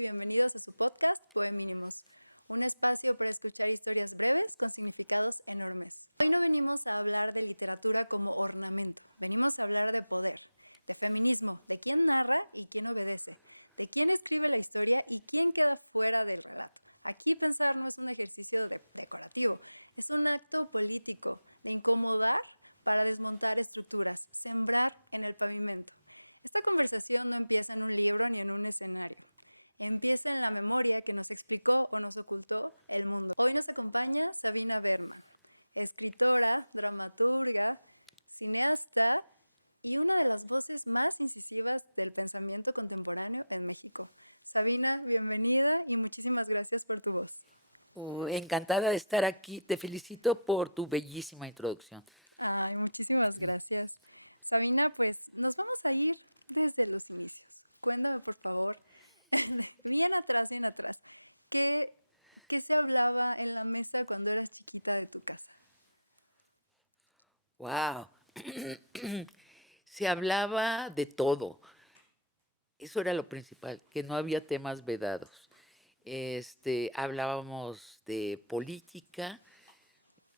y bienvenidos a su podcast Poemínimos, un espacio para escuchar historias breves con significados enormes. Hoy no venimos a hablar de literatura como ornamento, venimos a hablar de poder, de feminismo, de quién narra y quién obedece, de quién escribe la historia y quién queda fuera del relato. Aquí pensar no es un ejercicio decorativo, es un acto político de incomodar para desmontar estructuras, sembrar en el pavimento. Esta conversación no empieza en un libro ni en un escenario. Empieza en la memoria que nos explicó o nos ocultó el mundo. Hoy nos acompaña Sabina Berna, escritora, dramaturga, cineasta y una de las voces más incisivas del pensamiento contemporáneo en México. Sabina, bienvenida y muchísimas gracias por tu voz. Encantada de estar aquí. Te felicito por tu bellísima introducción. Muchísimas gracias. Sabina, pues nos vamos a ir desde los inicios. Cuéntame, por favor, bien atrás, ¿qué se hablaba en la mesa cuando eras chiquita de tu casa? Wow. Se hablaba de todo. Eso era lo principal, que no había temas vedados. Hablábamos de política.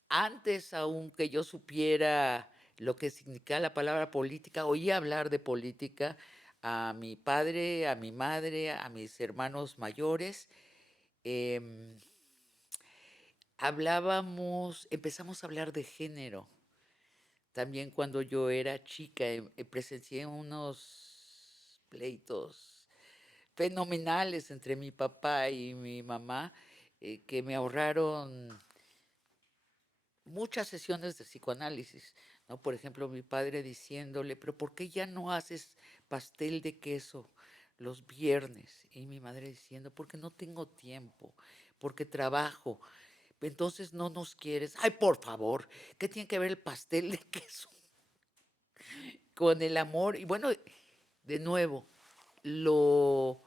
Antes aún que yo supiera lo que significaba la palabra política, oía hablar de política a mi padre, a mi madre, a mis hermanos mayores. Em, Empezamos a hablar de género. También cuando yo era chica, presencié unos pleitos fenomenales entre mi papá y mi mamá, que me ahorraron muchas sesiones de psicoanálisis, ¿no? Por ejemplo, mi padre diciéndole, pero ¿por qué ya no haces pastel de queso los viernes? Y mi madre diciendo, porque no tengo tiempo, porque trabajo. Entonces no nos quieres. Ay, por favor, ¿qué tiene que ver el pastel de queso con el amor? Y bueno, de nuevo, lo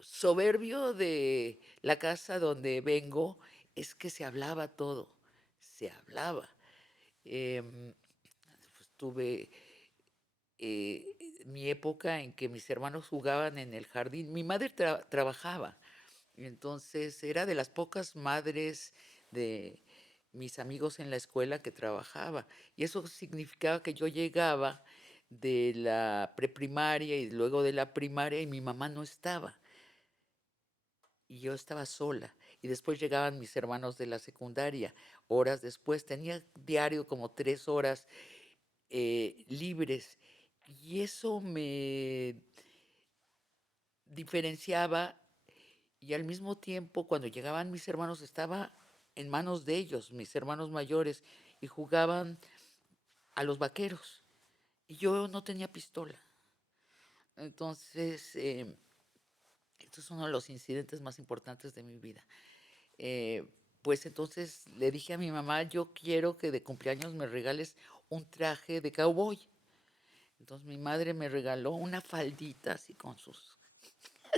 soberbio de la casa donde vengo es que se hablaba todo, se hablaba. Em, pues, tuve mi época en que mis hermanos jugaban en el jardín. Mi madre trabajaba, entonces era de las pocas madres de mis amigos en la escuela que trabajaba. Y eso significaba que yo llegaba de la preprimaria y luego de la primaria y mi mamá no estaba. Y yo estaba sola. Y después llegaban mis hermanos de la secundaria, horas después. Tenía diario como 3 horas libres. Y eso me diferenciaba y al mismo tiempo cuando llegaban mis hermanos estaba en manos de ellos, mis hermanos mayores, y jugaban a los vaqueros. Y yo no tenía pistola. Entonces, esto es uno de los incidentes más importantes de mi vida. Eh, pues entonces le dije a mi mamá, yo quiero que de cumpleaños me regales un traje de cowboy. Entonces mi madre me regaló una faldita así con sus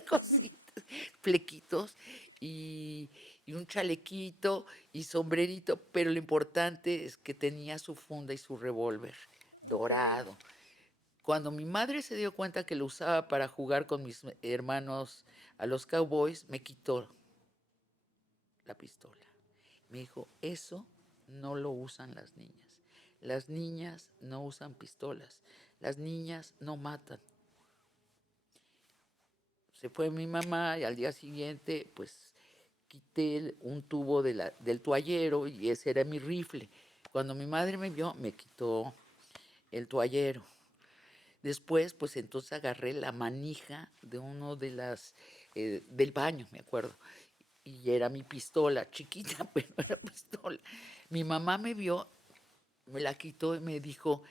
cositas, flequitos y, y un chalequito y sombrerito, pero lo importante es que tenía su funda y su revólver dorado. Cuando mi madre se dio cuenta que lo usaba para jugar con mis hermanos a los cowboys, me quitó la pistola. Me dijo, eso no lo usan las niñas. Las niñas no usan pistolas. Las niñas no matan. Se fue mi mamá y al día siguiente, pues quité un tubo del toallero y ese era mi rifle. Cuando mi madre me vio, me quitó el toallero. Después, pues entonces agarré la manija de uno del baño, me acuerdo. Y era mi pistola, chiquita, pero era pistola. Mi mamá me vio, me la quitó y me dijo,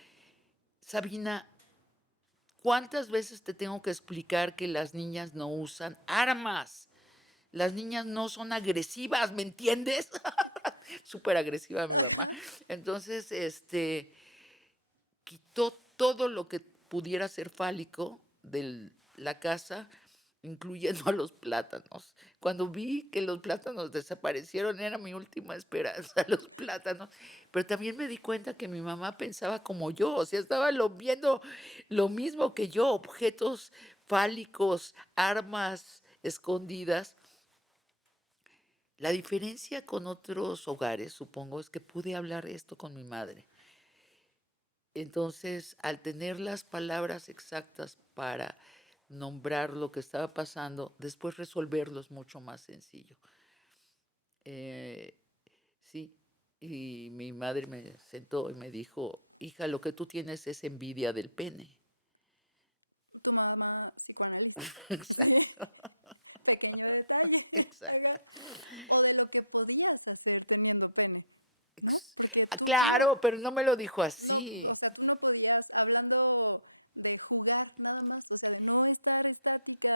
Sabina, ¿cuántas veces te tengo que explicar que las niñas no usan armas? Las niñas no son agresivas, ¿me entiendes? Súper agresiva mi mamá. Entonces, quitó todo lo que pudiera ser fálico de la casa, incluyendo a los plátanos. Cuando vi que los plátanos desaparecieron, era mi última esperanza, los plátanos. Pero también me di cuenta que mi mamá pensaba como yo, o sea, estaba viendo lo mismo que yo, objetos fálicos, armas, escondidas. La diferencia con otros hogares, supongo, es que pude hablar esto con mi madre. Entonces, al tener las palabras exactas para nombrar lo que estaba pasando, después resolverlo es mucho más sencillo. Eh, sí, y mi madre me sentó y me dijo, hija, lo que tú tienes es envidia del pene. Tu mamá no, psicoanalista. Exacto, Pequeño detalle. exacto. Pero, o de lo que podías hacer teniendo pene, ¿no? Ex- Porque Ah, tú, claro, pero no me lo dijo no, así. o sea, tú no podías, hablando de jugar nada más, o sea, no estar estática,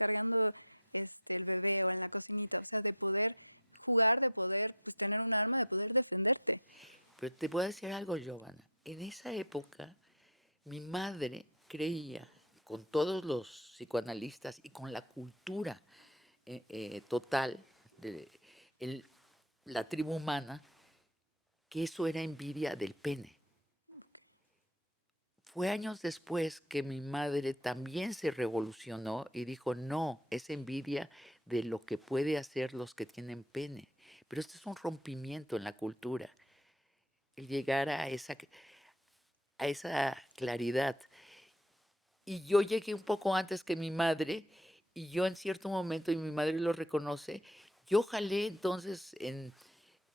cargando el bebé o en la cocinita, o sea, de poder jugar, de poder pues, tener una arma, de poder defenderte. Pero te voy a decir algo, Giovanna. En esa época, mi madre creía, con todos los psicoanalistas y con la cultura total de el- la tribu humana, que eso era envidia del pene. Fue años después que mi madre también se revolucionó y dijo, no, es envidia de lo que puede hacer los que tienen pene. Pero esto es un rompimiento en la cultura, el llegar a esa claridad. Y yo llegué un poco antes que mi madre y yo en cierto momento, y mi madre lo reconoce, yo jalé entonces en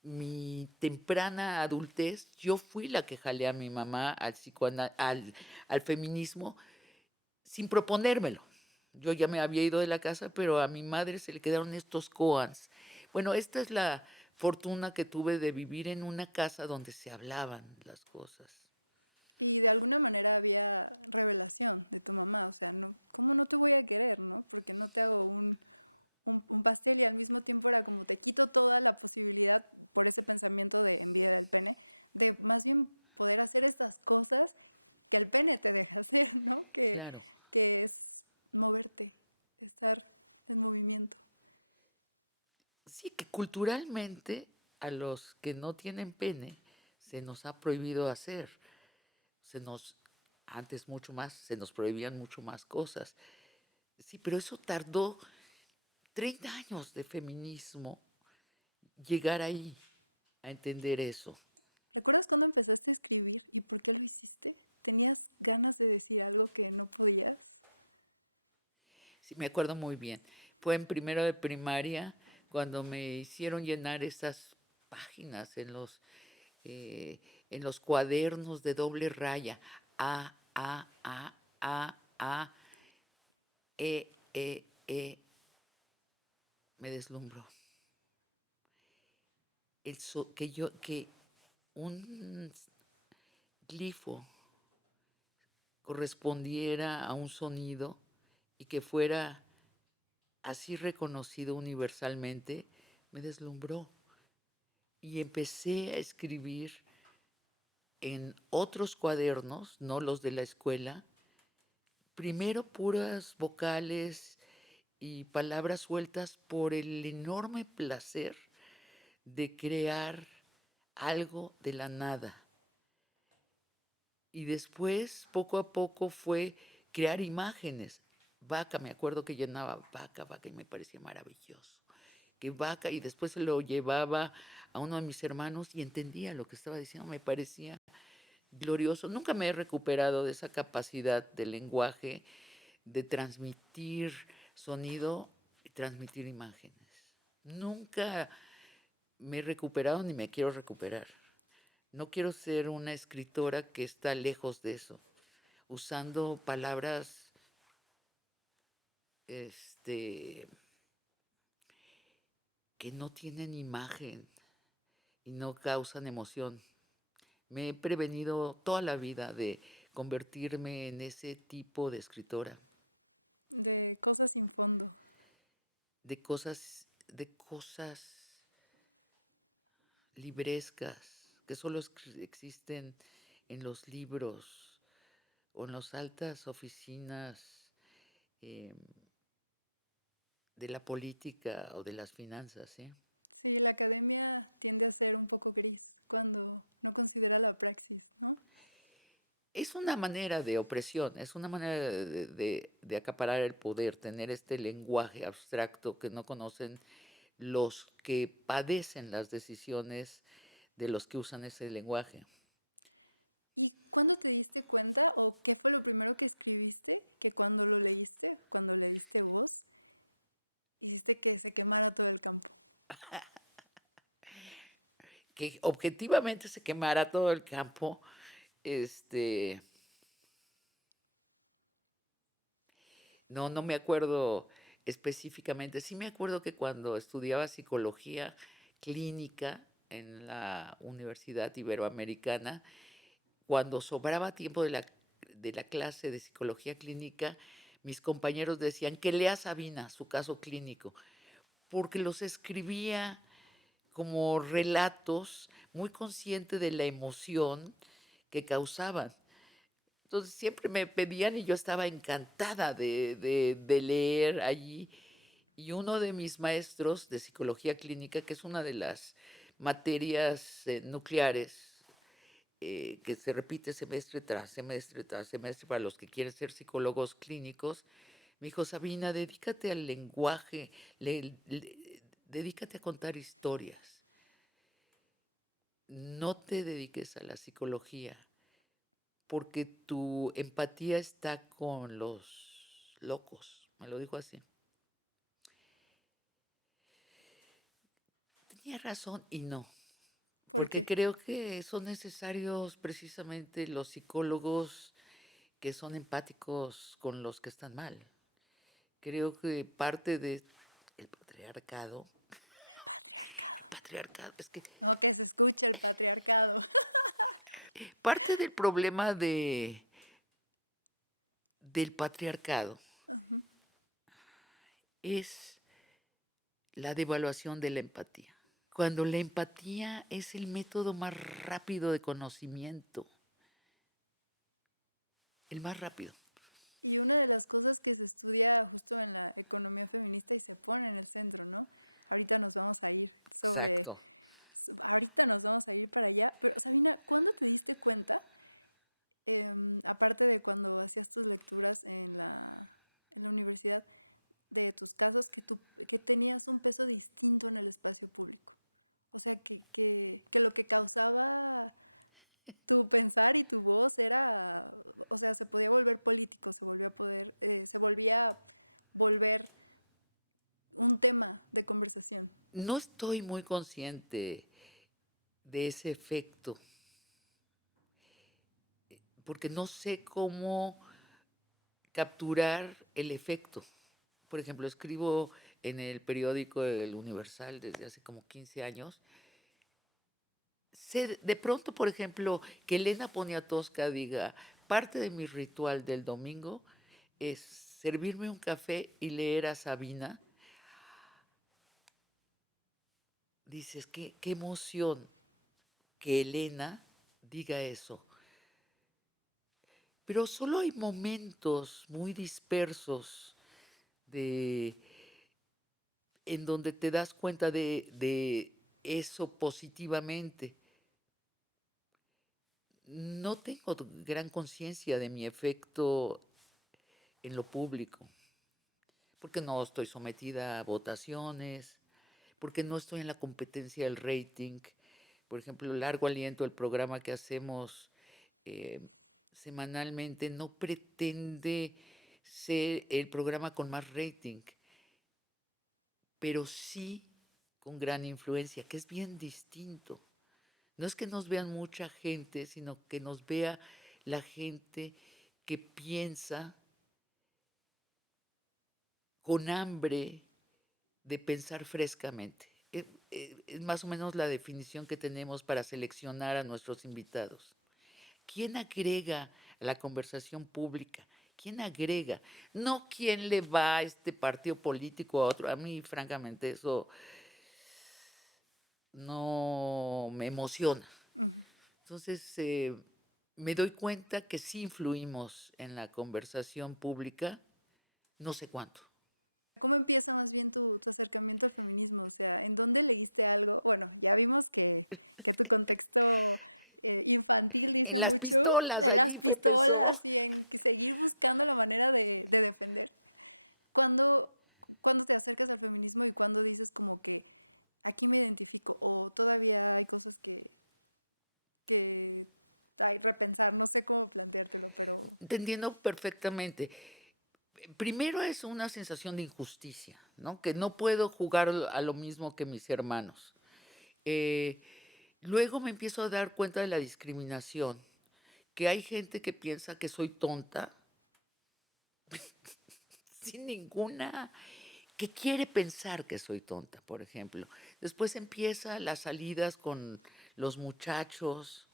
mi temprana adultez, yo fui la que jalé a mi mamá al feminismo sin proponérmelo. Yo ya me había ido de la casa, pero a mi madre se le quedaron estos koans. Bueno, esta es la fortuna que tuve de vivir en una casa donde se hablaban las cosas. Y de alguna manera había revelación de tu mamá, o sea, no, ¿cómo no te voy a querer, no? Porque no te hago un pastel y al mismo tiempo era como te quito toda la posibilidad por ese pensamiento de libertad, de más bien poder hacer esas cosas que el pene te deja hacer, ¿no? Claro. Que es moverte, estar en movimiento. Sí, que culturalmente a los que no tienen pene se nos ha prohibido hacer. Se nos, antes mucho más, se nos prohibían mucho más cosas. Sí, pero eso tardó 30 años de feminismo llegar ahí, a entender eso. ¿Te acuerdas cuando empezaste a escribir y por qué lo hiciste? ¿Tenías ganas de decir algo que no podías? Sí, me acuerdo muy bien. Fue en primero de primaria cuando me hicieron llenar esas páginas eh, en los cuadernos de doble raya. A, me deslumbró. Que un glifo correspondiera a un sonido y que fuera así reconocido universalmente, me deslumbró. Y empecé a escribir en otros cuadernos, no los de la escuela, primero puras vocales y palabras sueltas por el enorme placer de crear algo de la nada. Y después, poco a poco, fue crear imágenes. Vaca, me acuerdo que llenaba vaca, vaca, y me parecía maravilloso. Que vaca, y después se lo llevaba a uno de mis hermanos y entendía lo que estaba diciendo, me parecía glorioso. Nunca me he recuperado de esa capacidad del lenguaje, de transmitir sonido y transmitir imágenes. Nunca me he recuperado ni me quiero recuperar. No quiero ser una escritora que está lejos de eso, usando palabras este, que no tienen imagen y no causan emoción. Me he prevenido toda la vida de convertirme en ese tipo de escritora, De cosas sin fondo. de cosas librescas que solo existen en los libros o en las altas oficinas em, de la política o de las finanzas, ¿sí? Sí, la academia tiende a ser un poco gris cuando no considera la praxis, ¿no? Es una manera de opresión, es una manera de acaparar el poder, tener este lenguaje abstracto que no conocen los que padecen las decisiones de los que usan ese lenguaje. ¿Y cuándo te diste cuenta o qué fue lo primero que escribiste que cuando lo leíste vos, hiciste que se quemara todo el campo? Que objetivamente se quemara todo el campo, este, no me acuerdo específicamente. Sí me acuerdo que cuando estudiaba psicología clínica en la Universidad Iberoamericana, cuando sobraba tiempo de la clase de psicología clínica, mis compañeros decían que lea Sabina, su caso clínico, porque los escribía como relatos, muy consciente de la emoción que causaban. Entonces siempre me pedían y yo estaba encantada de leer allí. Y uno de mis maestros de psicología clínica, que es una de las materias nucleares que se repite semestre tras semestre tras semestre para los que quieren ser psicólogos clínicos, me dijo: Sabina, dedícate al lenguaje, dedícate a contar historias, no te dediques a la psicología, porque tu empatía está con los locos, me lo dijo así. Tenía razón y no, porque creo que son necesarios precisamente los psicólogos que son empáticos con los que están mal. Creo que parte de el patriarcado, es que No que se escuche el patriarcado. parte del problema del patriarcado es la devaluación de la empatía. Cuando la empatía es el método más rápido de conocimiento, el más rápido. Y una de las cosas que se estudia justo en la economía feminista y se pone en el centro, ¿no? Ahorita nos vamos a ir sobre, Exacto. ahorita nos vamos a ir para allá, pero Sonia, ¿cuándo te diste cuenta, aparte de cuando hacías tus lecturas en la universidad, de tus casos, que tenías un peso distinto en el espacio público? O sea, que lo que causaba tu pensar y tu voz era, o sea, se podía volver político, se volvía volver un tema de conversación. No estoy muy consciente de ese efecto, porque no sé cómo capturar el efecto. Por ejemplo, escribo en el periódico El Universal desde hace como 15 años. Sé de pronto, por ejemplo, que Elena Poniatowska diga, parte de mi ritual del domingo es servirme un café y leer a Sabina. Dices, qué emoción que Elena diga eso. Pero solo hay momentos muy dispersos de, en donde te das cuenta de eso positivamente. No tengo gran conciencia de mi efecto en lo público, porque no estoy sometida a votaciones, porque no estoy en la competencia del rating. Por ejemplo, Largo Aliento, el programa que hacemos eh, semanalmente, no pretende ser el programa con más rating, pero sí con gran influencia, que es bien distinto. No es que nos vean mucha gente, sino que nos vea la gente que piensa con hambre de pensar frescamente. Es más o menos la definición que tenemos para seleccionar a nuestros invitados. ¿Quién agrega a la conversación pública? ¿Quién agrega? No quién le va a este partido político a otro. A mí, francamente, eso no me emociona. Entonces, me doy cuenta que sí influimos en la conversación pública, no sé cuánto. ¿Cómo empieza más bien tu acercamiento al feminismo? O sea, ¿en dónde leíste algo? Bueno, ya vimos que tu contexto infantil, En las pistolas, allí fue empezó. Y seguir buscando la manera de defender. Cuando, cuando te acercas al feminismo y cuando dices como que aquí me identifico, o todavía hay cosas que hay para pensar, no sé cómo plantearte, pero Te entiendo perfectamente. Primero es una sensación de injusticia, ¿no? Que no puedo jugar a lo mismo que mis hermanos. Eh, Luego me empiezo a dar cuenta de la discriminación, que hay gente que piensa que soy tonta, sin ninguna, que quiere pensar que soy tonta, por ejemplo. Después empieza las salidas con los muchachos,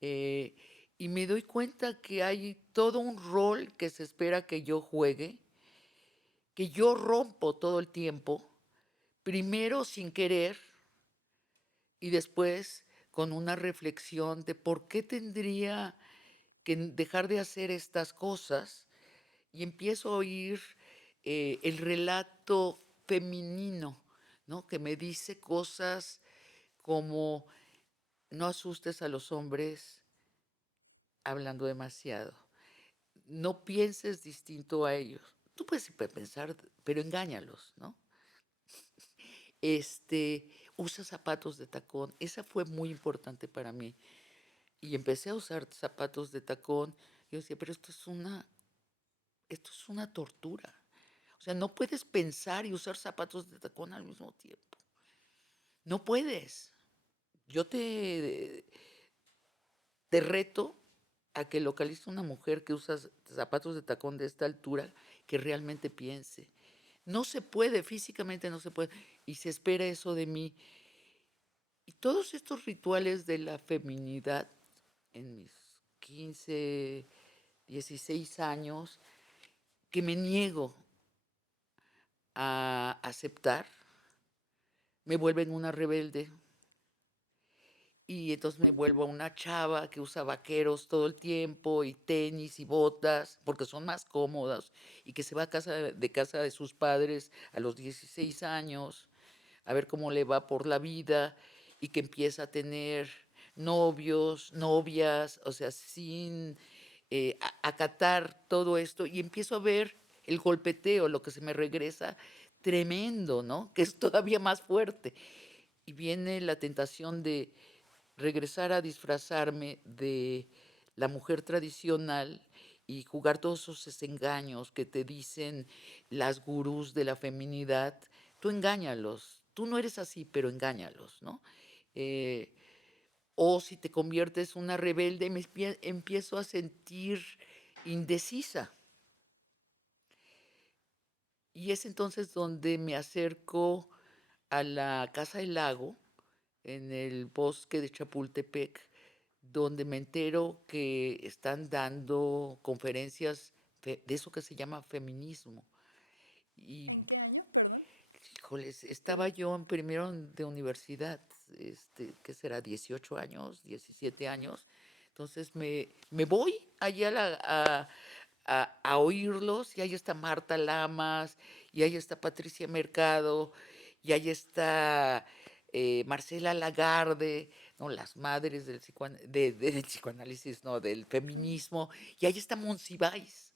eh, y me doy cuenta que hay todo un rol que se espera que yo juegue, que yo rompo todo el tiempo, primero sin querer y después con una reflexión de por qué tendría que dejar de hacer estas cosas, y empiezo a oír el relato femenino, ¿no? Que me dice cosas como no asustes a los hombres hablando demasiado, no pienses distinto a ellos. Tú puedes pensar, pero engáñalos, ¿no? Usa zapatos de tacón. Esa fue muy importante para mí. Y empecé a usar zapatos de tacón. Yo decía, pero esto es una tortura. O sea, no puedes pensar y usar zapatos de tacón al mismo tiempo. No puedes. Yo te reto a que localices una mujer que usa zapatos de tacón de esta altura que realmente piense. No se puede, físicamente no se puede. Y se espera eso de mí. Y todos estos rituales de la feminidad en mis 15, 16 años, que me niego a aceptar, me vuelven una rebelde. Y entonces me vuelvo una chava que usa vaqueros todo el tiempo y tenis y botas, porque son más cómodas, y que se va a casa de sus padres a los 16 años a ver cómo le va por la vida, y que empieza a tener novios, novias, o sea, sin acatar todo esto, y empiezo a ver el golpeteo, lo que se me regresa tremendo, ¿no? Que es todavía más fuerte. Y viene la tentación de regresar a disfrazarme de la mujer tradicional y jugar todos esos engaños que te dicen las gurús de la feminidad. Tú engáñalos, tú no eres así, pero engáñalos, ¿no? Eh, o si te conviertes una rebelde, empiezo a sentir indecisa. Y es entonces donde me acerco a la Casa del Lago, en el bosque de Chapultepec, donde me entero que están dando conferencias de eso que se llama feminismo. Y, ¿en qué año, perdón? híjoles, estaba yo en primero de universidad, ¿qué será? 18 años, 17 años. Entonces me voy allá a oírlos, y ahí está Marta Lamas, y ahí está Patricia Mercado, y ahí está Marcela Lagarde, ¿no? Las madres del psicoanálisis, no, del feminismo, y ahí está Monsiváis,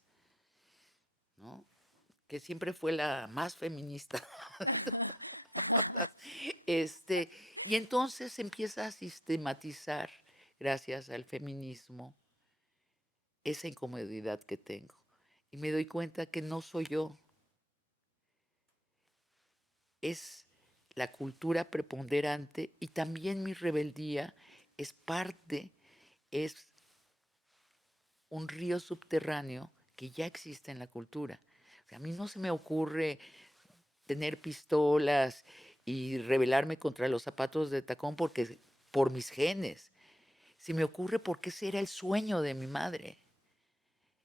¿no? Que siempre fue la más feminista. Este, y entonces empieza a sistematizar, gracias al feminismo, esa incomodidad que tengo. Y me doy cuenta que no soy yo, es la cultura preponderante, y también mi rebeldía es parte, es un río subterráneo que ya existe en la cultura. O sea, a mí no se me ocurre tener pistolas y rebelarme contra los zapatos de tacón porque por mis genes. Se me ocurre porque ese era el sueño de mi madre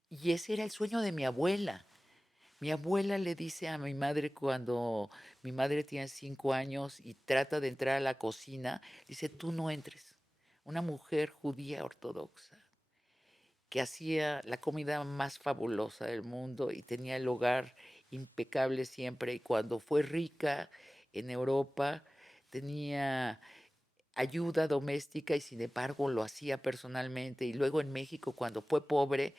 y ese era el sueño de mi abuela. Mi abuela le dice a mi madre, cuando mi madre tiene 5 años y trata de entrar a la cocina, dice, tú no entres. Una mujer judía ortodoxa que hacía la comida más fabulosa del mundo y tenía el hogar impecable siempre. Y cuando fue rica en Europa, tenía ayuda doméstica y sin embargo lo hacía personalmente. Y luego en México, cuando fue pobre,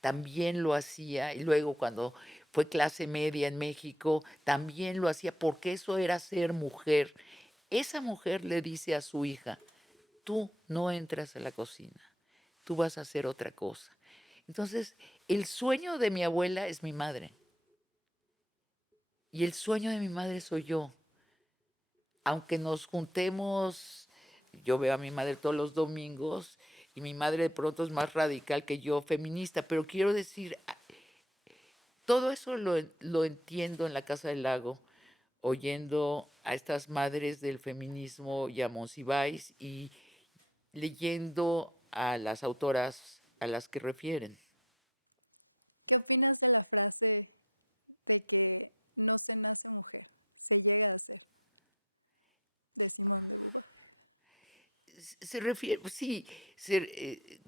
también lo hacía. Y luego cuando fue clase media en México, también lo hacía porque eso era ser mujer. Esa mujer le dice a su hija, tú no entras a la cocina, tú vas a hacer otra cosa. Entonces, el sueño de mi abuela es mi madre y el sueño de mi madre soy yo. Aunque nos juntemos, yo veo a mi madre todos los domingos y mi madre de pronto es más radical que yo, feminista, pero quiero decir, todo eso lo entiendo en la Casa del Lago, oyendo a estas madres del feminismo y a Monsiváis y leyendo a las autoras a las que refieren. ¿Qué opinas de la frase de que no se nace mujer, se llega a ser? De Simone de Beauvoir. Se refiere, pues sí,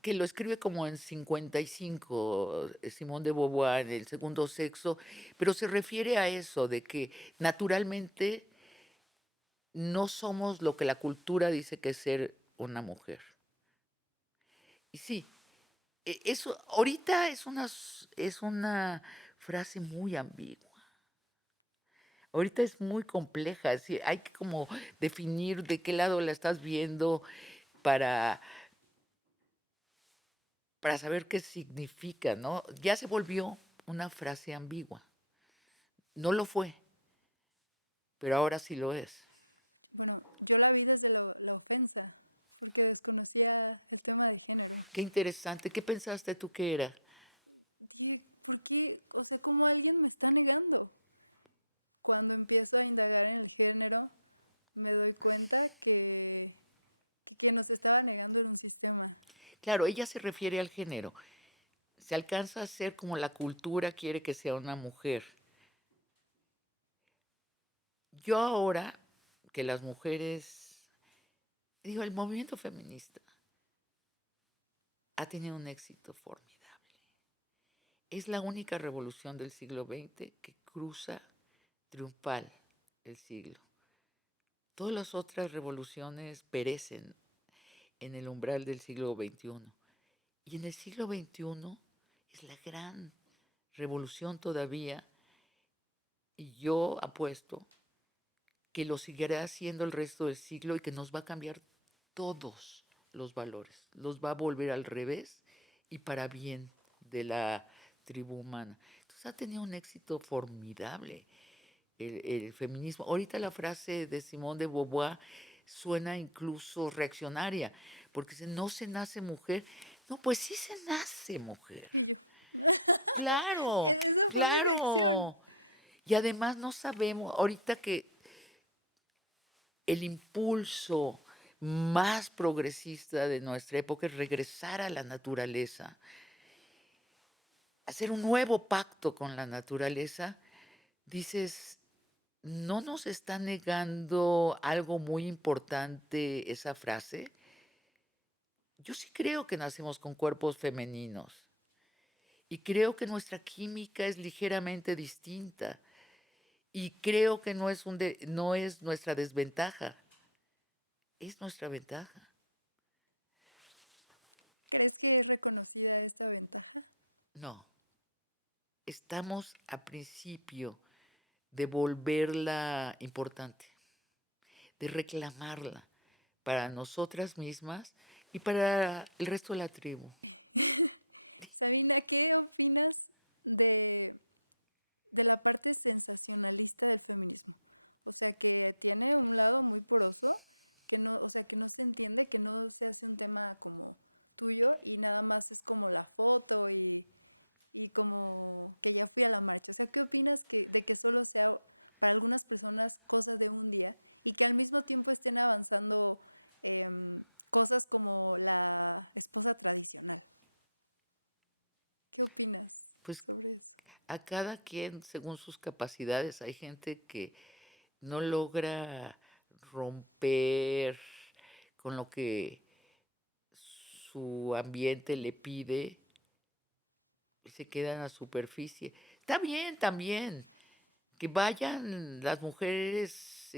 que lo escribe como en 55, Simón de Beauvoir, en El segundo sexo, pero se refiere a eso, de que naturalmente no somos lo que la cultura dice que es ser una mujer. Y sí, eso ahorita es una frase muy ambigua. Ahorita es muy compleja, sí, hay que como definir de qué lado la estás viendo para para saber qué significa, ¿no? Ya se volvió una frase ambigua. No lo fue, pero ahora sí lo es. Bueno, yo la vi desde la ofensa, porque desconocía el tema del género. Qué interesante. ¿Qué pensaste tú que era? ¿Y por qué? O sea, ¿cómo alguien me está negando? Cuando empiezo a indagar en el género, me doy cuenta que nos estaba negando en un sistema. Claro, ella se refiere al género. Se alcanza a ser como la cultura quiere que sea una mujer. Yo ahora que las mujeres, digo, el movimiento feminista ha tenido un éxito formidable. Es la única revolución del siglo XX que cruza triunfal el siglo. Todas las otras revoluciones perecen en el umbral del siglo XXI. Y en el siglo XXI es la gran revolución todavía y yo apuesto que lo seguirá haciendo el resto del siglo y que nos va a cambiar todos los valores, los va a volver al revés y para bien de la tribu humana. Entonces ha tenido un éxito formidable el feminismo. Ahorita la frase de Simone de Beauvoir suena incluso reaccionaria, porque dice, no se nace mujer. No, pues sí se nace mujer. Claro, En eso tiene razón. claro. Y además no sabemos, ahorita que el impulso más progresista de nuestra época es regresar a la naturaleza, hacer un nuevo pacto con la naturaleza, dices, ¿no nos está negando algo muy importante esa frase? Yo sí creo que nacemos con cuerpos femeninos y creo que nuestra química es ligeramente distinta y creo que no es nuestra desventaja, es nuestra ventaja. ¿Crees que es reconocida esta ventaja? No, estamos a principio de volverla importante, de reclamarla para nosotras mismas y para el resto de la tribu. Sabina, ¿qué opinas de, de la parte sensacionalista del feminismo? O sea, que tiene un lado muy propio, que no, o sea, que no se entiende, que no se hace un tema como tuyo y nada más es como la foto y como que ya fui a la marcha. O sea, ¿qué opinas de que solo sea para algunas personas cosas de un día y que al mismo tiempo estén avanzando cosas como la esposa tradicional? ¿Qué opinas Pues sobre eso? a cada quien según sus capacidades. Hay gente que no logra romper con lo que su ambiente le pide y se queda en la superficie. Está bien también que vayan las mujeres,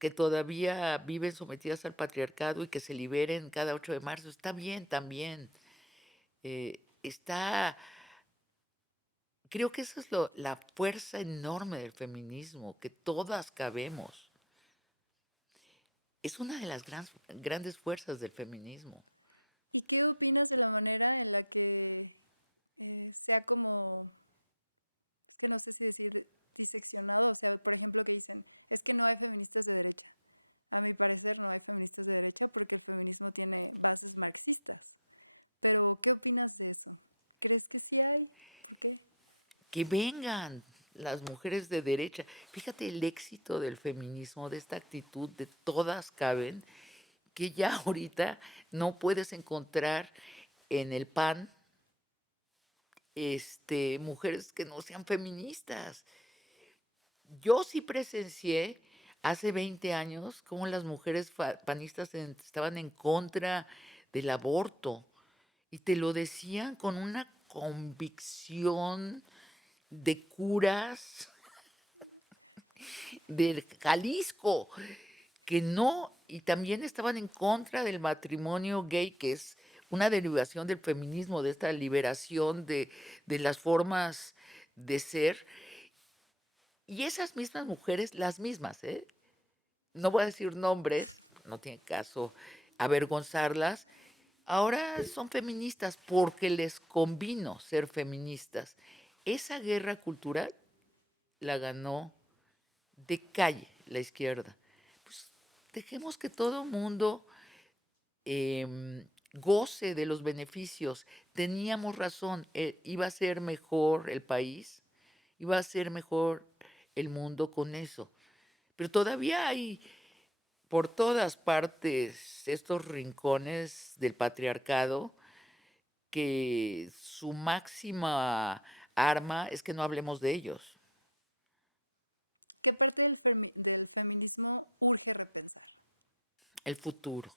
que todavía viven sometidas al patriarcado y que se liberen cada 8 de marzo. Está bien también. Está Creo que eso es la fuerza enorme del feminismo, que todas cabemos. Es una de las grandes fuerzas del feminismo. ¿Y qué opinas de la manera en la que se ha como, que no sé si decir, diseccionado? O sea, por ejemplo, que dicen, es que no hay feministas de derecha. A mi parecer no hay feministas de derecha porque el feminismo tiene bases marxistas. Pero, ¿qué opinas de eso? ¿Crees que sí hay? ¿Qué? Que vengan las mujeres de derecha. Fíjate el éxito del feminismo, de esta actitud de todas caben, que ya ahorita no puedes encontrar en el PAN mujeres que no sean feministas. Yo sí presencié hace 20 años cómo las mujeres panistas estaban en contra del aborto y te lo decían con una convicción de curas de Jalisco, que no, y también estaban en contra del matrimonio gay, que es una derivación del feminismo, de esta liberación de las formas de ser. Y esas mismas mujeres, las mismas, no voy a decir nombres, no tiene caso avergonzarlas, ahora son feministas porque les convino ser feministas. Esa guerra cultural la ganó de calle la izquierda. Pues dejemos que todo mundo goce de los beneficios. Teníamos razón, iba a ser mejor el país, iba a ser mejor el mundo con eso. Pero todavía hay por todas partes estos rincones del patriarcado que su máxima arma es que no hablemos de ellos. ¿Qué parte del feminismo urge repensar? El futuro.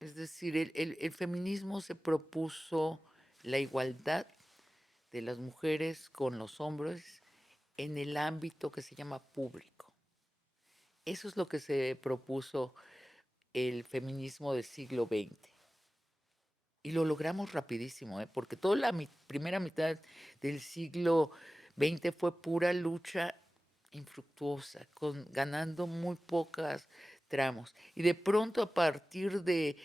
Es decir, el feminismo se propuso la igualdad de las mujeres con los hombres en el ámbito que se llama público. Eso es lo que se propuso el feminismo del siglo XX. Y lo logramos rapidísimo, porque toda la primera mitad del siglo XX fue pura lucha infructuosa, ganando muy pocas tramos. Y de pronto a partir de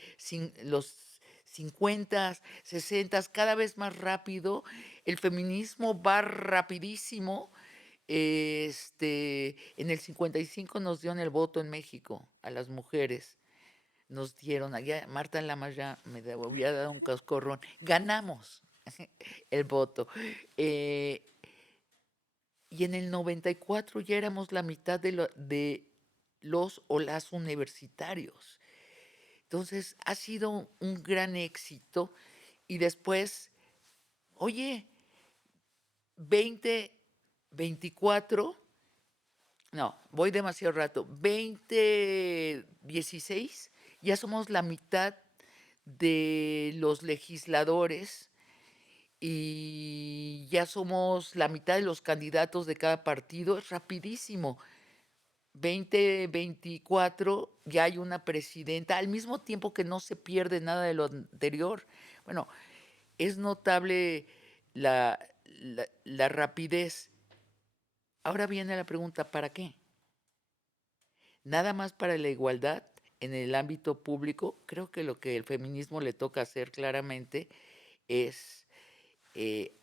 los 50, 60, cada vez más rápido, el feminismo va rapidísimo. En el 55 nos dieron el voto en México a las mujeres, nos dieron, allá Marta Lamas ya me había dado un cascorrón, ganamos el voto. Eh, y en el 94 ya éramos la mitad de los o las universitarios. Entonces ha sido un gran éxito. Y después, oye, 2024, no, voy demasiado rato, 2016, ya somos la mitad de los legisladores y ya somos la mitad de los candidatos de cada partido. Es rapidísimo. 2024 ya hay una presidenta, al mismo tiempo que no se pierde nada de lo anterior. Bueno, es notable la rapidez. Ahora viene la pregunta, ¿para qué? Nada más para la igualdad en el ámbito público. Creo que lo que el feminismo le toca hacer claramente es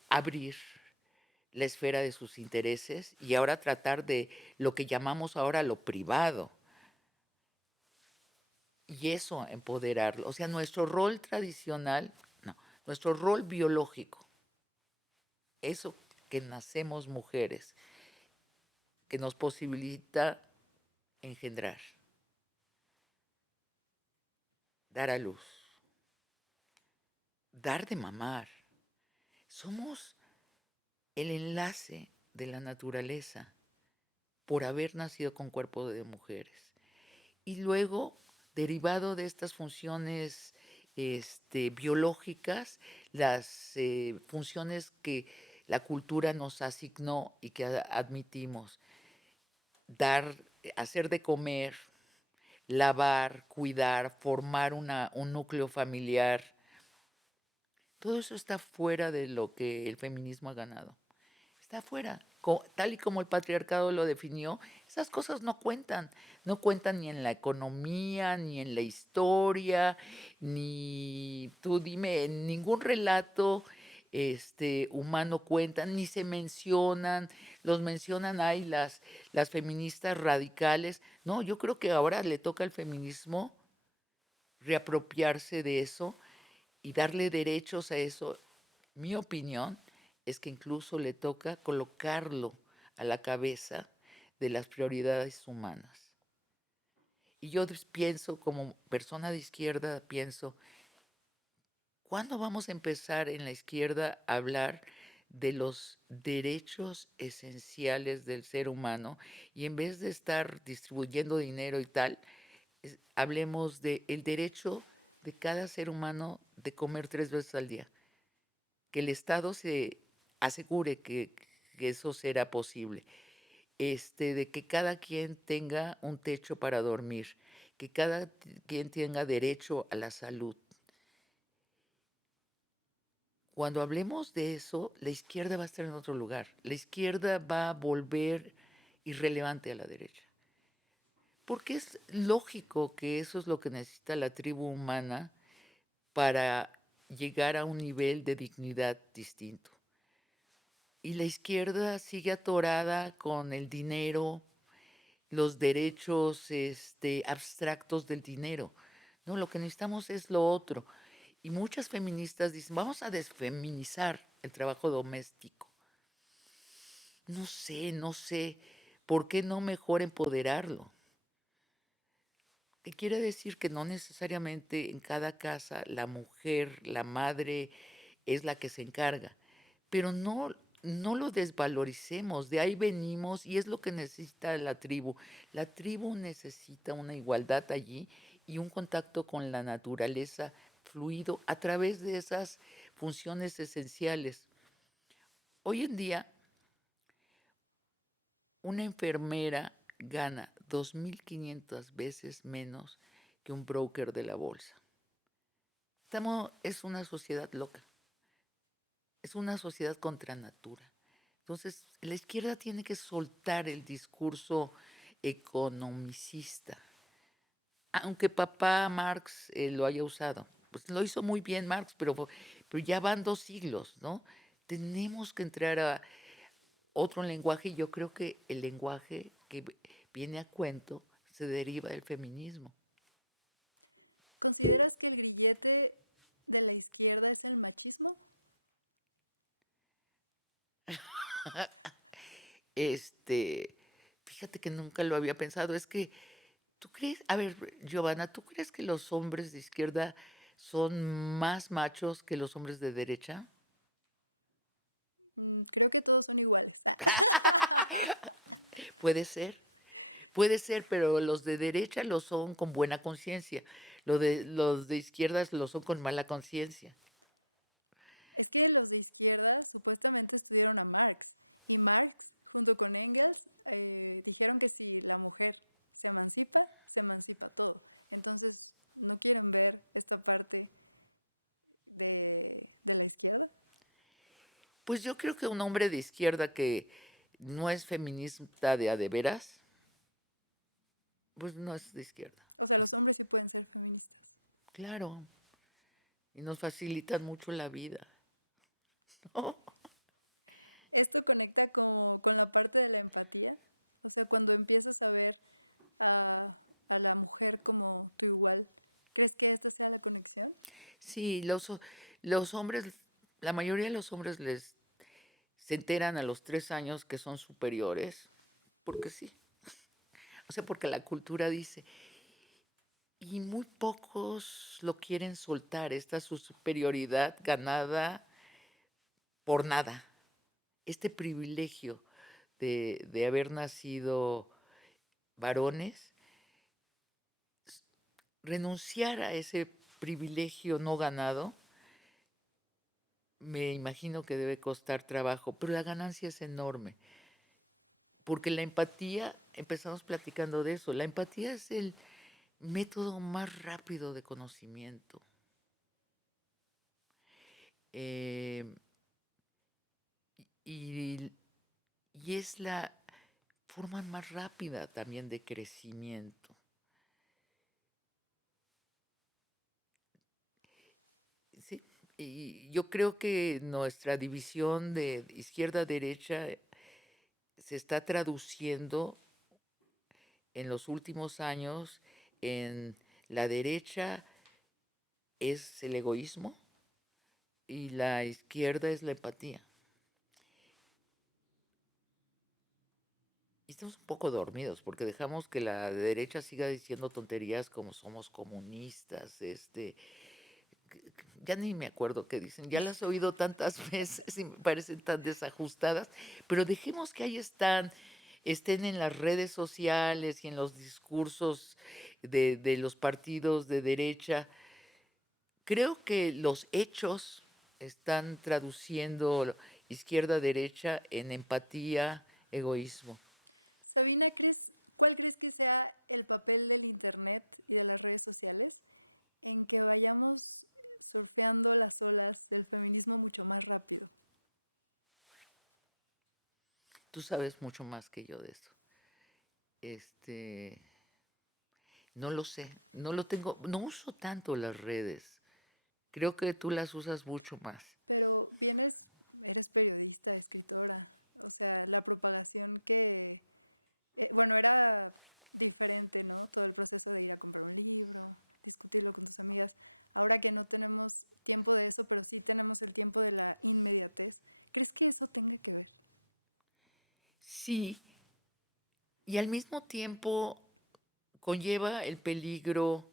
abrir la esfera de sus intereses y ahora tratar de lo que llamamos ahora lo privado y eso empoderarlo. O sea, nuestro rol tradicional, no, nuestro rol biológico, eso que nacemos mujeres, que nos posibilita engendrar, dar a luz, dar de mamar. Somos el enlace de la naturaleza por haber nacido con cuerpo de mujeres. Y luego, derivado de estas funciones biológicas, las funciones que la cultura nos asignó y que admitimos, dar, hacer de comer, lavar, cuidar, formar un núcleo familiar. Todo eso está fuera de lo que el feminismo ha ganado. Está fuera. Tal y como el patriarcado lo definió, esas cosas no cuentan. No cuentan ni en la economía, ni en la historia, ni tú dime, en ningún relato humano cuentan, ni se mencionan, los mencionan ahí las feministas radicales. No, yo creo que ahora le toca al feminismo reapropiarse de eso y darle derechos a eso. Mi opinión es que incluso le toca colocarlo a la cabeza de las prioridades humanas. Y yo pienso, como persona de izquierda, pienso, ¿cuándo vamos a empezar en la izquierda a hablar de los derechos esenciales del ser humano? Y en vez de estar distribuyendo dinero y tal, hablemos del derecho de cada ser humano de comer 3 veces al día. Que el Estado se asegure que eso será posible, de que cada quien tenga un techo para dormir, que cada quien tenga derecho a la salud. Cuando hablemos de eso, la izquierda va a estar en otro lugar. La izquierda va a volver irrelevante a la derecha. Porque es lógico que eso es lo que necesita la tribu humana para llegar a un nivel de dignidad distinto. Y la izquierda sigue atorada con el dinero, los derechos abstractos del dinero. No, lo que necesitamos es lo otro. Y muchas feministas dicen, vamos a desfeminizar el trabajo doméstico. No sé, ¿por qué no mejor empoderarlo? ¿Qué quiere decir? Que no necesariamente en cada casa la mujer, la madre, es la que se encarga, pero no lo desvaloricemos, de ahí venimos y es lo que necesita la tribu. La tribu necesita una igualdad allí y un contacto con la naturaleza fluido a través de esas funciones esenciales. Hoy en día, una enfermera gana 2.500 veces menos que un broker de la bolsa. Es una sociedad loca. Es una sociedad contra natura. Entonces, la izquierda tiene que soltar el discurso economicista, aunque papá Marx lo haya usado. Pues lo hizo muy bien Marx, pero ya van 2 siglos, ¿no? Tenemos que entrar a otro lenguaje y yo creo que el lenguaje que viene a cuento se deriva del feminismo. ¿Consideras que el grillete de la izquierda es el machismo? Este, Fíjate que nunca lo había pensado. Es que ¿tú crees? A ver, Giovanna, ¿tú crees que los hombres de izquierda son más machos que los hombres de derecha? Creo que todos son iguales. Puede ser, puede ser, pero los de derecha lo son con buena conciencia. Los de izquierdas lo son con mala conciencia. Es que los de izquierda supuestamente estudiaron a Marx. Y Marx, junto con Engels, dijeron que si la mujer se emancipa todo. Entonces, ¿no quieren ver esta parte de la izquierda? Pues yo creo que un hombre de izquierda que no es feminista de veras, pues no es de izquierda. O sea, los hombres sí pueden ser feministas. Claro, y nos facilitan mucho la vida, ¿no? Esto conecta como con la parte de la empatía. O sea, cuando empiezas a ver a la mujer como tu igual, ¿crees que esa sea la conexión? Sí, los hombres, la mayoría de los hombres se enteran a los 3 años que son superiores, porque sí, o sea, porque la cultura dice, y muy pocos lo quieren soltar, esta su superioridad ganada por nada, este privilegio de haber nacido varones, renunciar a ese privilegio no ganado, me imagino que debe costar trabajo, pero la ganancia es enorme. Porque la empatía, empezamos platicando de eso, la empatía es método más rápido de conocimiento. eh, y, y es la forma más rápida también de crecimiento. Sí, y yo creo que nuestra división de izquierda-derecha se está traduciendo en los últimos años en la derecha es el egoísmo y la izquierda es la empatía. Y estamos un poco dormidos porque dejamos que la derecha siga diciendo tonterías como somos comunistas, ya ni me acuerdo qué dicen, ya las he oído tantas veces y me parecen tan desajustadas, pero dejemos que ahí estén en las redes sociales y en los discursos de los partidos de derecha. Creo que los hechos están traduciendo izquierda-derecha en empatía, egoísmo. Sabina, ¿cuál crees que sea el papel del Internet y de las redes sociales en que vayamos surfeando las olas del feminismo mucho más rápido? Tú sabes mucho más que yo de eso. Este, no lo sé, no lo tengo, no uso tanto las redes. Creo que tú las usas mucho más. Pero eres periodista, escritora, o sea, la propagación que, bueno, era diferente, ¿no? Todo el proceso de ir a comprar un libro, discutirlo con tus amigas. Ahora que no tenemos tiempo de eso, pero sí tenemos el tiempo de la inmediatez. ¿Crees que eso tiene que ver? Sí, y al mismo tiempo conlleva el peligro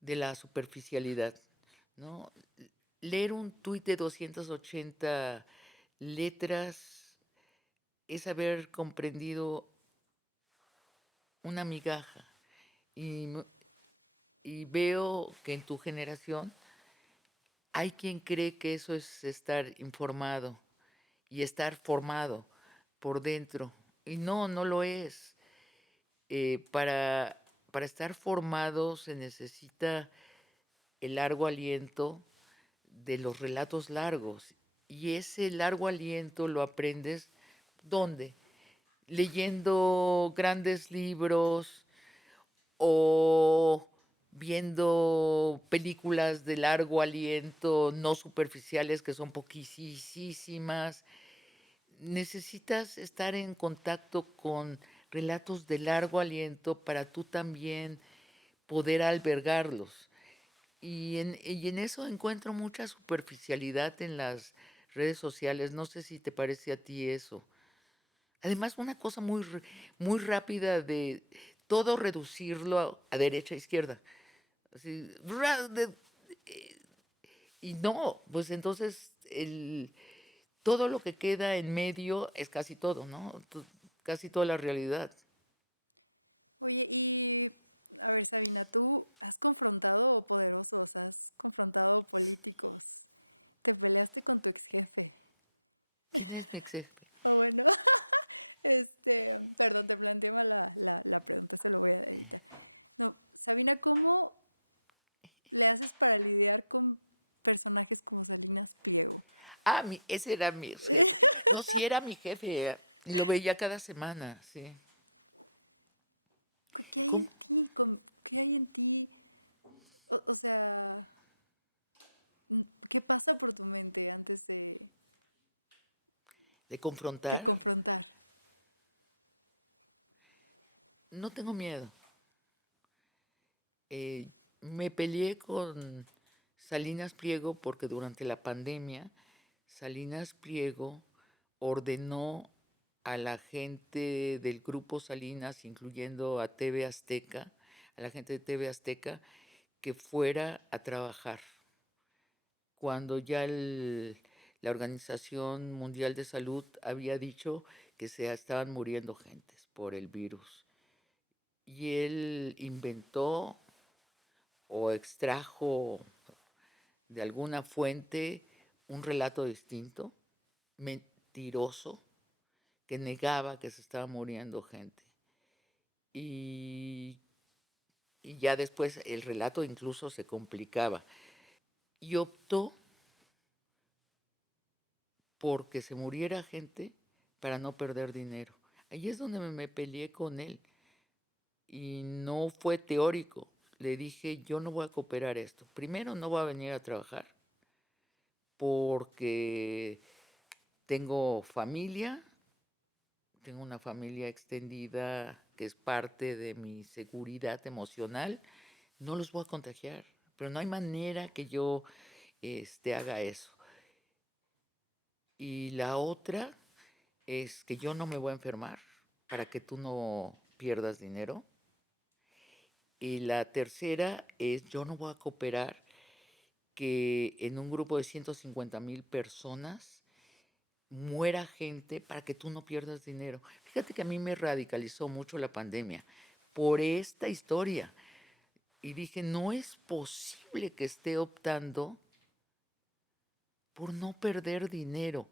de la superficialidad, ¿no? Leer un tuit de 280 letras es haber comprendido una migaja. Y, y veo que en tu generación hay quien cree que eso es estar informado y estar formado por dentro. Y no, no lo es. Para estar formado se necesita el largo aliento de los relatos largos. Y ese largo aliento lo aprendes ¿dónde? Leyendo grandes libros o viendo películas de largo aliento, no superficiales, que son poquisísimas. Necesitas estar en contacto con relatos de largo aliento para tú también poder albergarlos. Y en eso encuentro mucha superficialidad en las redes sociales. No sé si te parece a ti eso. Además, una cosa muy rápida de todo reducirlo a derecha e izquierda. Así, eh, y no, pues entonces todo lo que queda en medio es casi todo, ¿no? Casi toda la realidad. Oye, y a ver, Sabina, ¿tú has confrontado poderosos, has confrontado políticos que peleaste con tu ex jefe? ¿Quién es mi ex jefe? O bueno, perdón, te planteo la pregunta siguiente. No, Sabina, ¿cómo le haces para lidiar con personajes como Salinas Pliego? Ah, ese era mi ex jefe. No, sí era mi jefe. Y lo veía cada semana, sí. ¿Cómo? ¿Qué hay en ti? O sea, ¿qué pasa por tu mente antes ¿De de confrontar? confrontar? No tengo miedo. Me peleé con Salinas Pliego porque durante la pandemia Salinas Pliego ordenó a la gente del grupo Salinas, incluyendo a TV Azteca, a la gente de TV Azteca, que fuera a trabajar. Cuando ya la Organización Mundial de Salud había dicho que se estaban muriendo gentes por el virus. Y él inventó o extrajo de alguna fuente un relato distinto, mentiroso, que negaba que se estaba muriendo gente. Y y ya después el relato incluso se complicaba. Y optó porque se muriera gente para no perder dinero. Ahí es donde me peleé con él y no fue teórico. Le dije, yo no voy a cooperar esto. Primero, no voy a venir a trabajar porque tengo tengo una familia extendida que es parte de mi seguridad emocional. No los voy a contagiar, pero no hay manera que yo haga eso. Y la otra es que yo no me voy a enfermar para que tú no pierdas dinero. Y la tercera es yo no voy a cooperar que en un grupo de 150,000 personas muera gente para que tú no pierdas dinero. Fíjate que a mí me radicalizó mucho la pandemia por esta historia. Y dije, no es posible que esté optando por no perder dinero.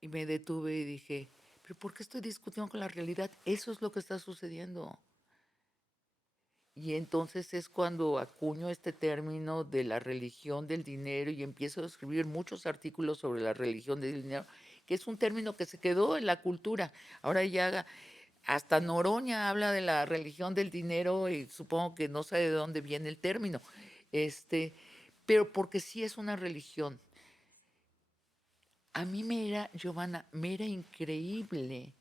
Y me detuve y dije, pero ¿por qué estoy discutiendo con la realidad? Eso es lo que está sucediendo. Y entonces es cuando acuño este término de la religión del dinero y empiezo a escribir muchos artículos sobre la religión del dinero, que es un término que se quedó en la cultura. Ahora ya hasta Noroña habla de la religión del dinero y supongo que no sabe de dónde viene el término. Este, pero porque sí es una religión. A mí Giovanna, me era increíble.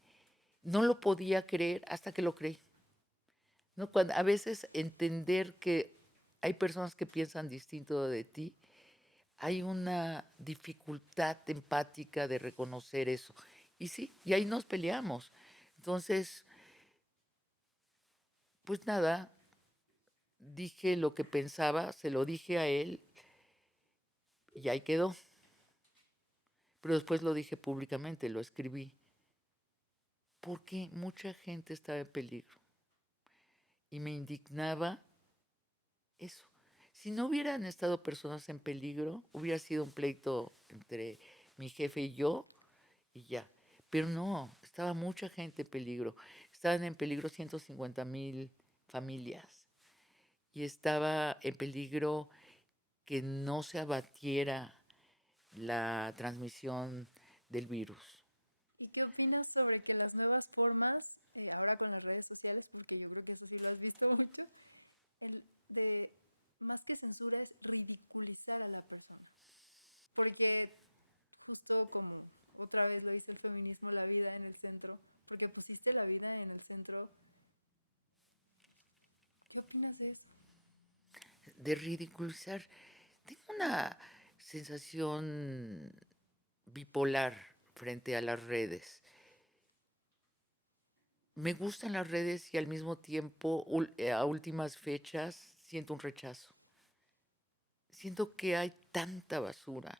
No lo podía creer hasta que lo creí. ¿No? Cuando, a veces entender que hay personas que piensan distinto de ti, hay una dificultad empática de reconocer eso. Y sí, y ahí nos peleamos. Entonces, pues nada, dije lo que pensaba, se lo dije a él y ahí quedó. Pero después lo dije públicamente, lo escribí, porque mucha gente estaba en peligro y me indignaba eso. Si no hubieran estado personas en peligro, hubiera sido un pleito entre mi jefe y yo y ya. Pero no, estaba mucha gente en peligro. Estaban en peligro 150,000 familias y estaba en peligro que no se abatiera la transmisión del virus. ¿Y qué opinas sobre que las nuevas formas, ahora con las redes sociales, porque yo creo que eso sí lo has visto mucho, de más que censura es ridiculizar a la persona? Porque justo como otra vez lo dice el feminismo, la vida en el centro, porque pusiste la vida en el centro. ¿Qué opinas de eso? De ridiculizar. Tengo una sensación bipolar frente a las redes. Me gustan las redes y al mismo tiempo, a últimas fechas, siento un rechazo. Siento que hay tanta basura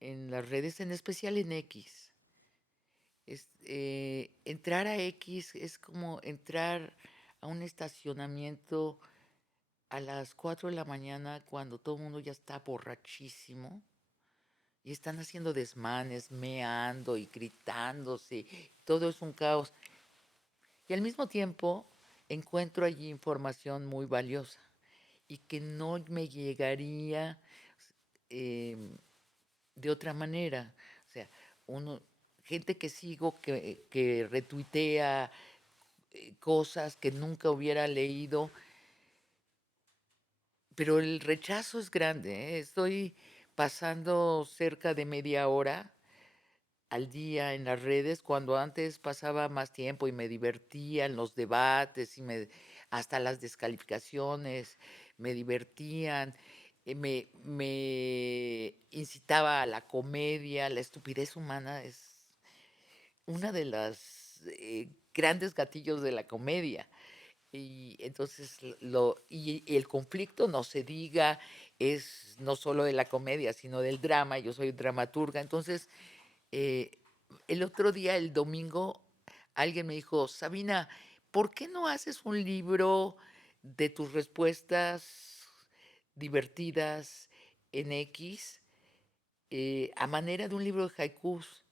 en las redes, en especial en X. Entrar a X es como entrar a un estacionamiento a las 4 de la mañana cuando todo el mundo ya está borrachísimo y están haciendo desmanes, meando y gritándose. Todo es un caos. Y al mismo tiempo encuentro allí información muy valiosa y que no me llegaría em, de otra manera. O sea, uno, gente que sigo que retuitea cosas que nunca hubiera leído, pero el rechazo es grande, ¿eh? Estoy pasando cerca de media hora al día en las redes, cuando antes pasaba más tiempo y me divertía en los debates hasta las descalificaciones me divertían, me incitaba a la comedia, la estupidez humana es una de las grandes gatillos de la comedia. Y entonces y el conflicto no se diga, es no solo de la comedia, sino del drama. Yo soy dramaturga, entonces eh, el otro día, el domingo, alguien me dijo, Sabina, ¿por qué no haces un libro de tus respuestas divertidas en X a manera de un libro de haikus?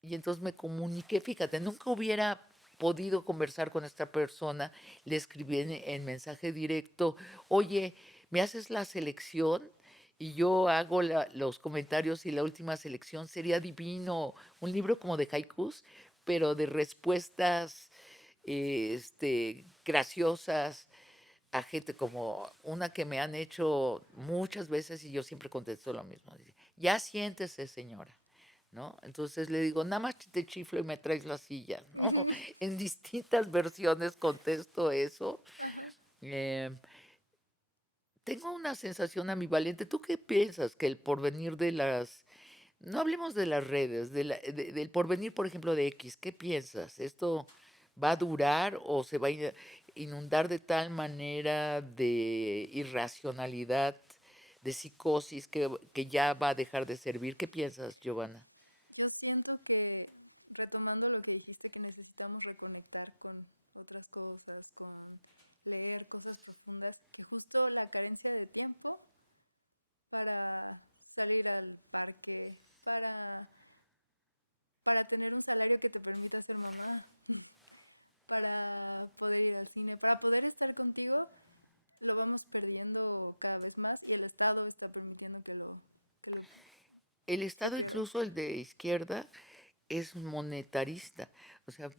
Y entonces me comuniqué, fíjate, nunca hubiera podido conversar con esta persona, le escribí en mensaje directo, oye, ¿me haces la selección? Y yo hago los comentarios y la última selección sería divino, un libro como de haikus, pero de respuestas graciosas a gente como una que me han hecho muchas veces y yo siempre contesto lo mismo. Dice, ya siéntese, señora, ¿no? Entonces le digo, nada más te chiflo y me traes la silla, ¿no? En distintas versiones contesto eso. Em, Tengo una sensación ambivalente. ¿Tú qué piensas que el porvenir de no hablemos de las redes, del porvenir, por ejemplo, de X, ¿qué piensas? ¿Esto va a durar o se va a inundar de tal manera de irracionalidad, de psicosis, que ya va a dejar de servir? ¿Qué piensas, Giovanna? Yo siento que, retomando lo que dijiste, que necesitamos reconectar con otras cosas, con leer cosas profundas, y justo la carencia de tiempo para salir al parque, para tener un salario que te permita ser mamá, para poder ir al cine, para poder estar contigo, lo vamos perdiendo cada vez más y el Estado está permitiendo que lo El Estado, incluso el de izquierda, es monetarista. O sea,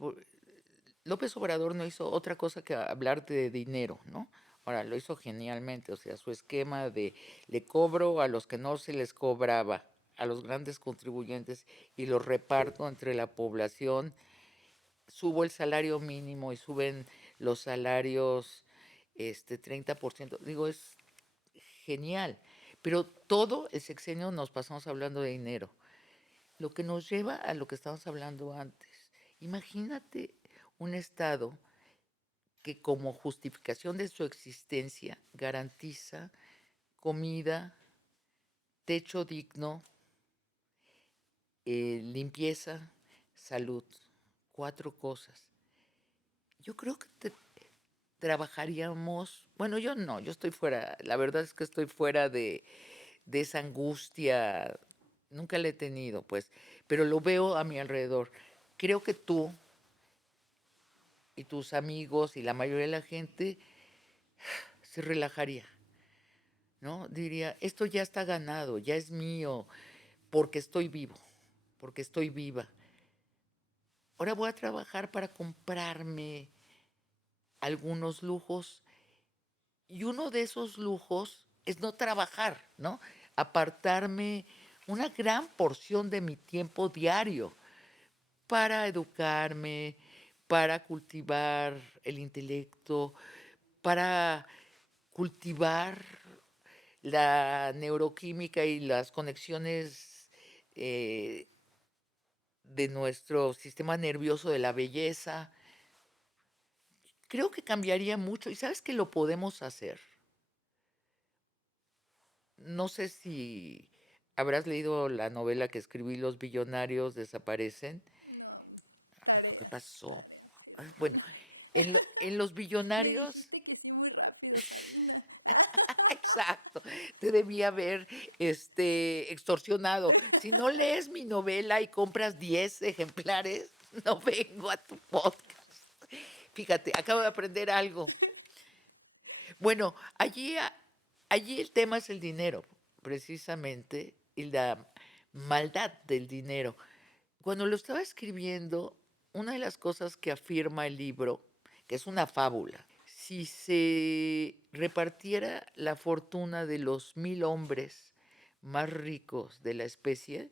López Obrador no hizo otra cosa que hablar de dinero, ¿no? Ahora, lo hizo genialmente, o sea, su esquema de le cobro a los que no se les cobraba, a los grandes contribuyentes, y lo reparto entre la población, subo el salario mínimo y suben los salarios 30%. Digo, es genial, pero todo el sexenio nos pasamos hablando de dinero. Lo que nos lleva a lo que estábamos hablando antes. Imagínate un Estado que como justificación de su existencia garantiza comida, techo digno, limpieza, salud. 4 cosas. Yo creo que trabajaríamos, bueno, yo no, yo estoy fuera, la verdad es que estoy fuera de esa angustia, nunca la he tenido, pues, pero lo veo a mi alrededor. Creo que tú y tus amigos y la mayoría de la gente se relajaría, ¿no? Diría, esto ya está ganado, ya es mío, porque estoy vivo, porque estoy viva. Ahora voy a trabajar para comprarme algunos lujos y uno de esos lujos es no trabajar, ¿no? Apartarme una gran porción de mi tiempo diario para educarme, para cultivar el intelecto, para cultivar la neuroquímica y las conexiones eh, de nuestro sistema nervioso de la belleza. Creo que cambiaría mucho y sabes que lo podemos hacer. No sé si habrás leído la novela que escribí, Los billonarios desaparecen. no, ¿Qué tarea. pasó? Bueno, en Los billonarios. Dijiste que sí muy rápido, Karina. Exacto, te debía haber extorsionado. Si no lees mi novela y compras 10 ejemplares, no vengo a tu podcast. Fíjate, acabo de aprender algo. Bueno, allí el tema es el dinero, precisamente, y la maldad del dinero. Cuando lo estaba escribiendo, una de las cosas que afirma el libro, que es una fábula, si se repartiera la fortuna de los 1000 hombres más ricos de la especie,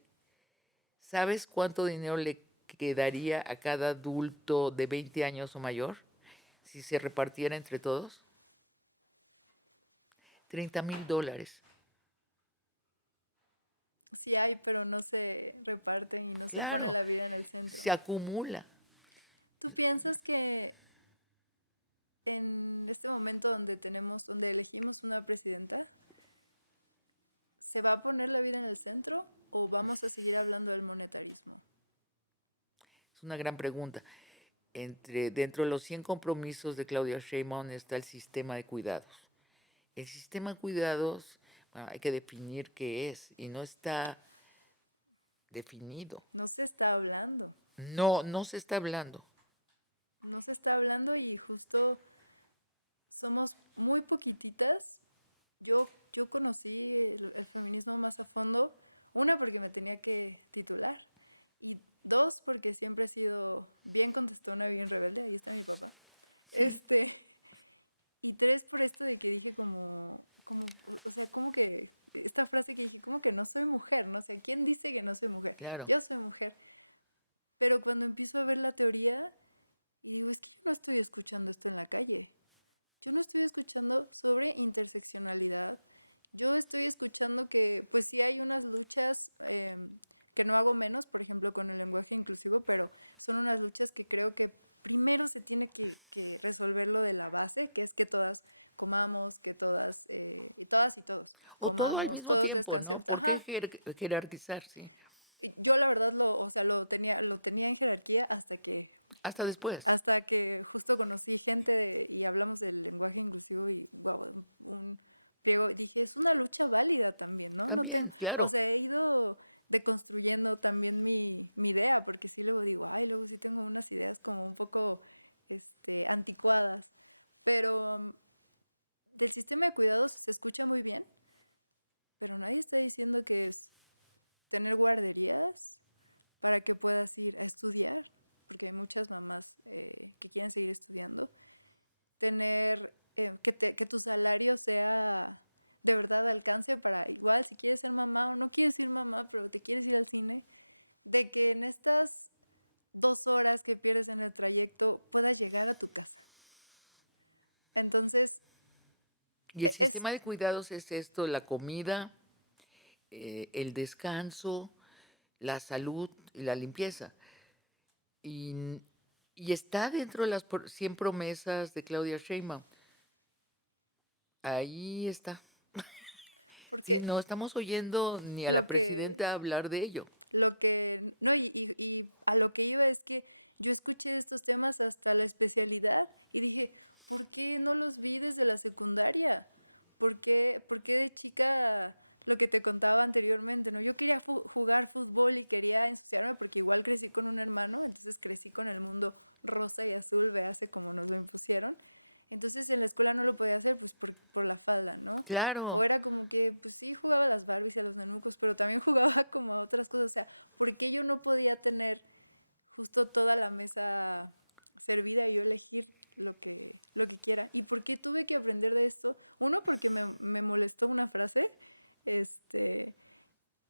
¿sabes cuánto dinero le quedaría a cada adulto de 20 años o mayor si se repartiera entre todos? $30,000. Sí hay, pero no se reparten y no se pone Claro, la vida en el centro. se acumula. ¿Tú piensas que en este momento donde elegimos una presidenta, se va a poner la vida en el centro o vamos a seguir hablando del monetarismo? Es una gran pregunta. Dentro de los 100 compromisos de Claudia Sheinbaum está el sistema de cuidados. El sistema de cuidados, bueno, hay que definir qué es y no está definido. No se está hablando. No, no se está hablando. se está hablando y justo somos muy poquititas. Yo conocí el feminismo más a fondo, una porque me tenía que titular y dos porque siempre he sido bien contestona, bien rebelde, ahí está mi papá. Y tres por esto de que dije como que esta frase que dije como que no soy mujer, no sé, ¿quién dice que no soy mujer? Claro. Yo soy mujer. Pero cuando empiezo a ver la teoría, no es que no estoy escuchando esto en la calle. Yo no estoy escuchando sobre interseccionalidad. Yo estoy escuchando que, pues sí hay unas luchas que no hago menos, por ejemplo, con el lenguaje inclusivo, pero son unas luchas que creo que primero se tiene que resolver lo de la base, que es que todas comamos, que todas, y todas y todos O todo al comamos, mismo todas tiempo, están ¿no? ¿Por qué sentadas. jerarquizar? Sí. Yo la verdad lo tenía en jerarquía Hasta después. hasta que justo conocí gente y hablamos del lenguaje inclusivo y wow, pero dije, es una lucha válida también, ¿no? También, O claro. sea, he ido deconstruyendo también mi idea, porque sí luego digo, ay, yo sí tengo unas ideas como un poco anticuadas, pero el sistema de cuidados se escucha muy bien, pero nadie está diciendo que es tener guarderías para que puedas ir a estudiar, porque hay muchas mamás que quieren seguir estudiando, que tu salario sea de verdad al alcance para igual si quieres ser mamá o no quieres ser mamá, pero te quieres ir al cine, de que en estas 2 horas que pierdes en el trayecto puedas llegar a tu casa. Entonces, Y el pues, sistema de cuidados es esto, la comida, el descanso, la salud y la limpieza. Y, y está dentro de las 100 promesas de Claudia Sheinbaum. Ahí está. Sí, porque no estamos oyendo ni a la lo que presidenta hablar de ello. lo que, no, y a lo que iba es que yo escuché estos temas hasta la especialidad y dije, ¿por qué no los vi desde la secundaria? ¿Por qué de chica, lo que te contaba anteriormente, ¿no? Yo quería jugar fútbol y quería estarme, porque igual crecí con un hermano, entonces crecí con el mundo rosa y azul, vease como lo pusieron. Entonces en la escuela no lo podía hacer pues por la falda, ¿no? Claro, O era como que pues, sí jugaba las Barbies y los muñecos, pero también jugaba como otras cosas. O sea, ¿por qué yo no podía tener justo toda la mesa servida y yo elegir lo que quiera? ¿Y por qué tuve que aprender de esto? Uno, porque me molestó una frase,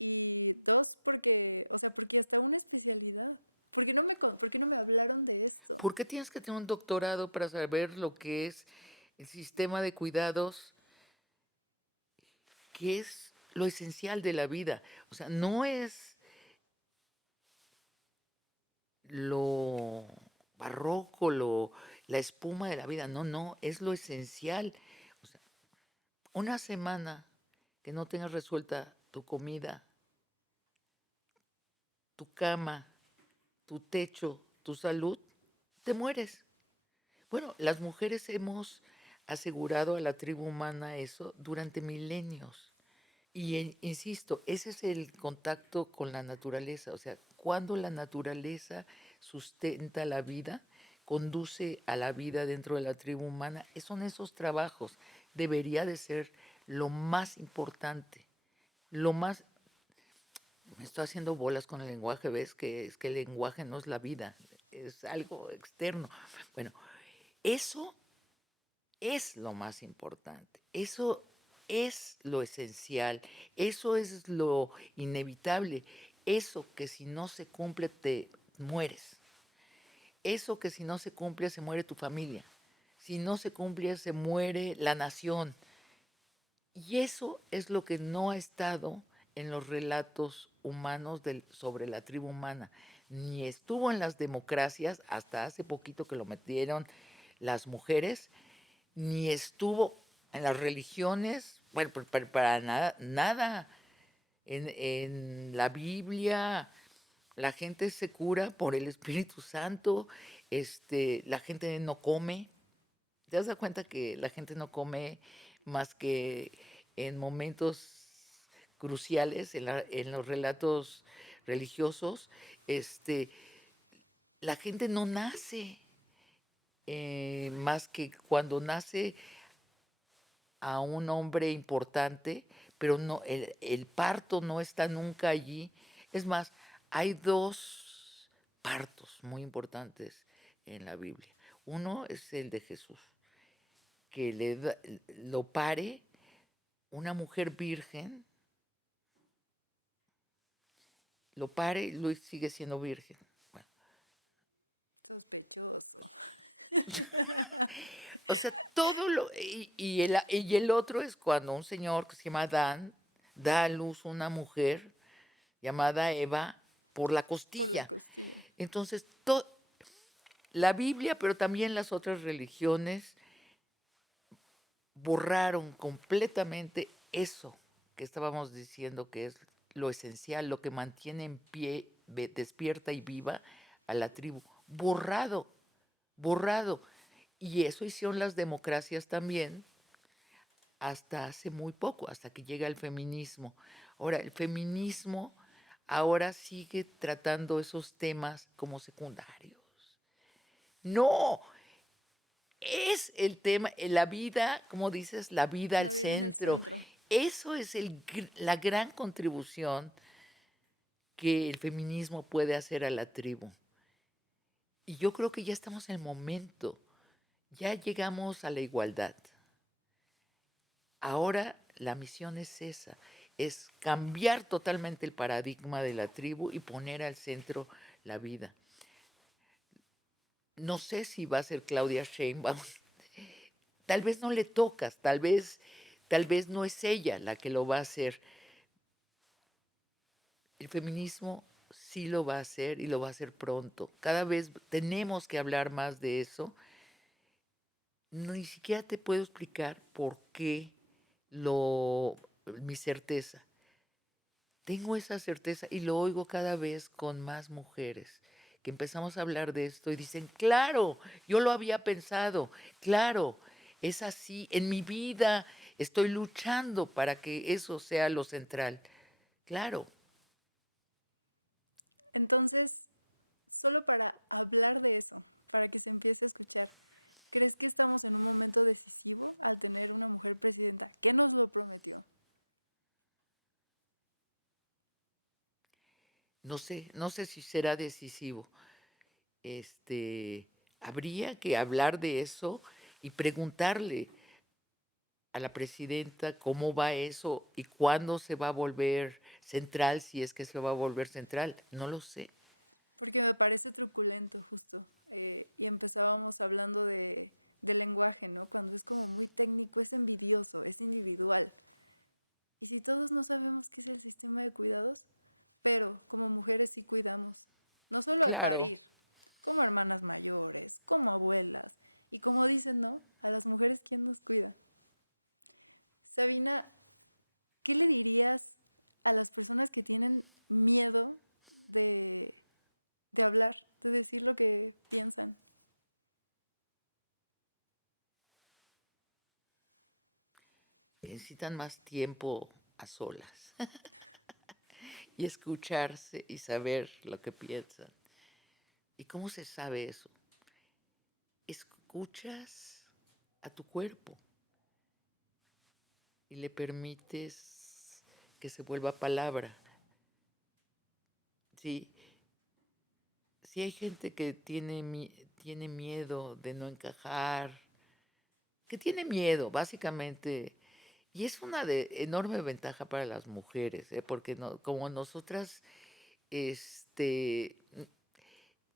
y dos, porque, o sea, porque hasta una especialidad. ¿Por qué no me hablaron de esto? ¿por qué tienes que tener un doctorado para saber lo que es el sistema de cuidados, que es lo esencial de la vida? O sea, no es lo barroco, la espuma de la vida, no, no, es lo esencial. O sea, una semana que no tengas resuelta tu comida, tu cama, tu techo, tu salud, te mueres. Bueno, las mujeres hemos asegurado a la tribu humana eso durante milenios. Y insisto, ese es el contacto con la naturaleza. O sea, cuando la naturaleza sustenta la vida, conduce a la vida dentro de la tribu humana, son esos trabajos. Debería de ser lo más importante, lo más... Me estoy haciendo bolas con el lenguaje, ¿ves? Que es que el lenguaje no es la vida, es algo externo. Bueno, eso es lo más importante, eso es lo esencial, eso es lo inevitable, eso que si no se cumple te mueres, eso que si no se cumple se muere tu familia, si no se cumple se muere la nación. Y eso es lo que no ha estado en los relatos humanos sobre la tribu humana, ni estuvo en las democracias hasta hace poquito que lo metieron las mujeres, ni estuvo en las religiones, bueno, para nada, nada. En la Biblia la gente se cura por el Espíritu Santo, la gente no come. ¿Te das cuenta que la gente no come más que en momentos cruciales, en los relatos religiosos? La gente no nace. más que cuando nace a un hombre importante, pero no, el parto no está nunca allí. Es más, hay dos partos muy importantes en la Biblia. Uno es el de Jesús, que lo pare una mujer virgen, lo pare y Luis sigue siendo virgen. Bueno, o sea, todo lo... y el otro es cuando un señor que se llama Adán da a luz una mujer llamada Eva por la costilla. Entonces, la Biblia, pero también las otras religiones, borraron completamente eso que estábamos diciendo que es lo esencial, lo que mantiene en pie, despierta y viva a la tribu. Borrado, borrado. Y eso hicieron las democracias también hasta hace muy poco, hasta que llega el feminismo. Ahora, el feminismo ahora sigue tratando esos temas como secundarios. No, es el tema, la vida, como dices, la vida al centro. Eso es la gran contribución que el feminismo puede hacer a la tribu. Y yo creo que ya estamos en el momento, ya llegamos a la igualdad. Ahora la misión es esa, es cambiar totalmente el paradigma de la tribu y poner al centro la vida. No sé si va a ser Claudia Sheinbaum. Tal vez no le tocas, tal vez no es ella la que lo va a hacer. El feminismo sí lo va a hacer y lo va a hacer pronto. Cada vez tenemos que hablar más de eso. Ni siquiera te puedo explicar por qué mi certeza. Tengo esa certeza y lo oigo cada vez con más mujeres que empezamos a hablar de esto y dicen, claro, yo lo había pensado, claro, es así, en mi vida estoy luchando para que eso sea lo central. Claro, Entonces, solo para hablar de eso, para que se empiece a escuchar, ¿crees que estamos en un momento decisivo para tener una mujer presidenta? ¿Quién nos lo prometió? no sé si será decisivo. Habría que hablar de eso y preguntarle a la presidenta cómo va eso y cuándo se va a volver central, si es que se va a volver central. No lo sé. Porque me parece truculento justo. Y empezábamos hablando de lenguaje, ¿no? Cuando es como muy técnico, es envidioso, es individual. Y si todos no sabemos qué es el sistema de cuidados, pero como mujeres sí cuidamos, no solo al Claro, país, con hermanas mayores, con abuelas. Y como dicen, ¿no? A las mujeres, ¿quién nos cuida? Sabina, ¿qué le dirías a las personas que tienen miedo de hablar, de decir lo que piensan? necesitan más tiempo a solas y escucharse y saber lo que piensan. ¿Y cómo se sabe eso? Escuchas a tu cuerpo y le permites que se vuelva palabra. Sí, sí hay gente que tiene miedo de no encajar, que tiene miedo, básicamente, y es una enorme ventaja para las mujeres, ¿eh? Porque como nosotras, n-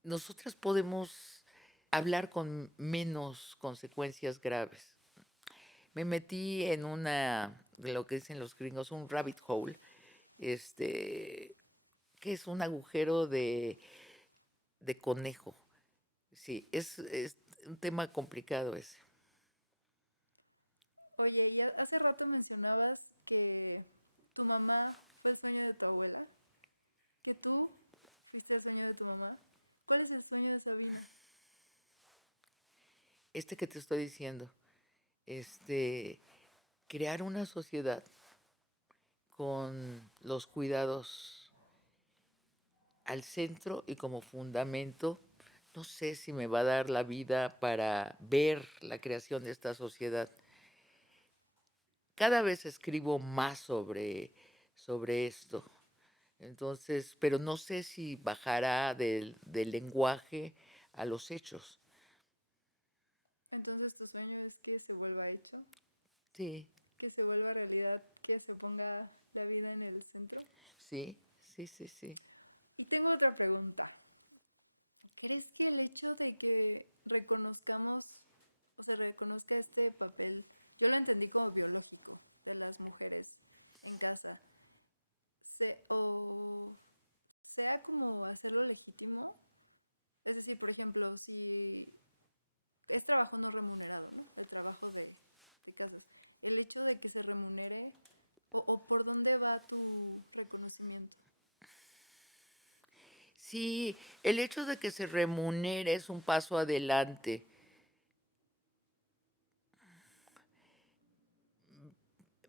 nosotras podemos hablar con menos consecuencias graves. Me metí en de lo que dicen los gringos, un rabbit hole, este, que es un agujero de conejo. Sí, es un tema complicado ese. Oye, y hace rato mencionabas que tu mamá fue el sueño de tu abuela, que tú fuiste el sueño de tu mamá. ¿Cuál es el sueño de Sabina? Que te estoy diciendo, este, crear una sociedad con los cuidados al centro y como fundamento, no sé si me va a dar la vida para ver la creación de esta sociedad. Cada vez escribo más sobre esto. Entonces, pero no sé si bajará del lenguaje a los hechos. Entonces, tu sueño es que se vuelva hecho, Sí, que se vuelva realidad, que se ponga la vida en el centro. sí, sí, sí, sí. Y tengo otra pregunta. ¿Crees que el hecho de que reconozcamos, o sea, reconozca este papel, yo lo entendí como biológico, de las mujeres en casa, o sea como hacerlo legítimo? Es decir, por ejemplo, si es trabajo no remunerado, ¿no? El trabajo de casa. El hecho de que se remunere, o por dónde va tu reconocimiento. Sí, el hecho de que se remunere es un paso adelante,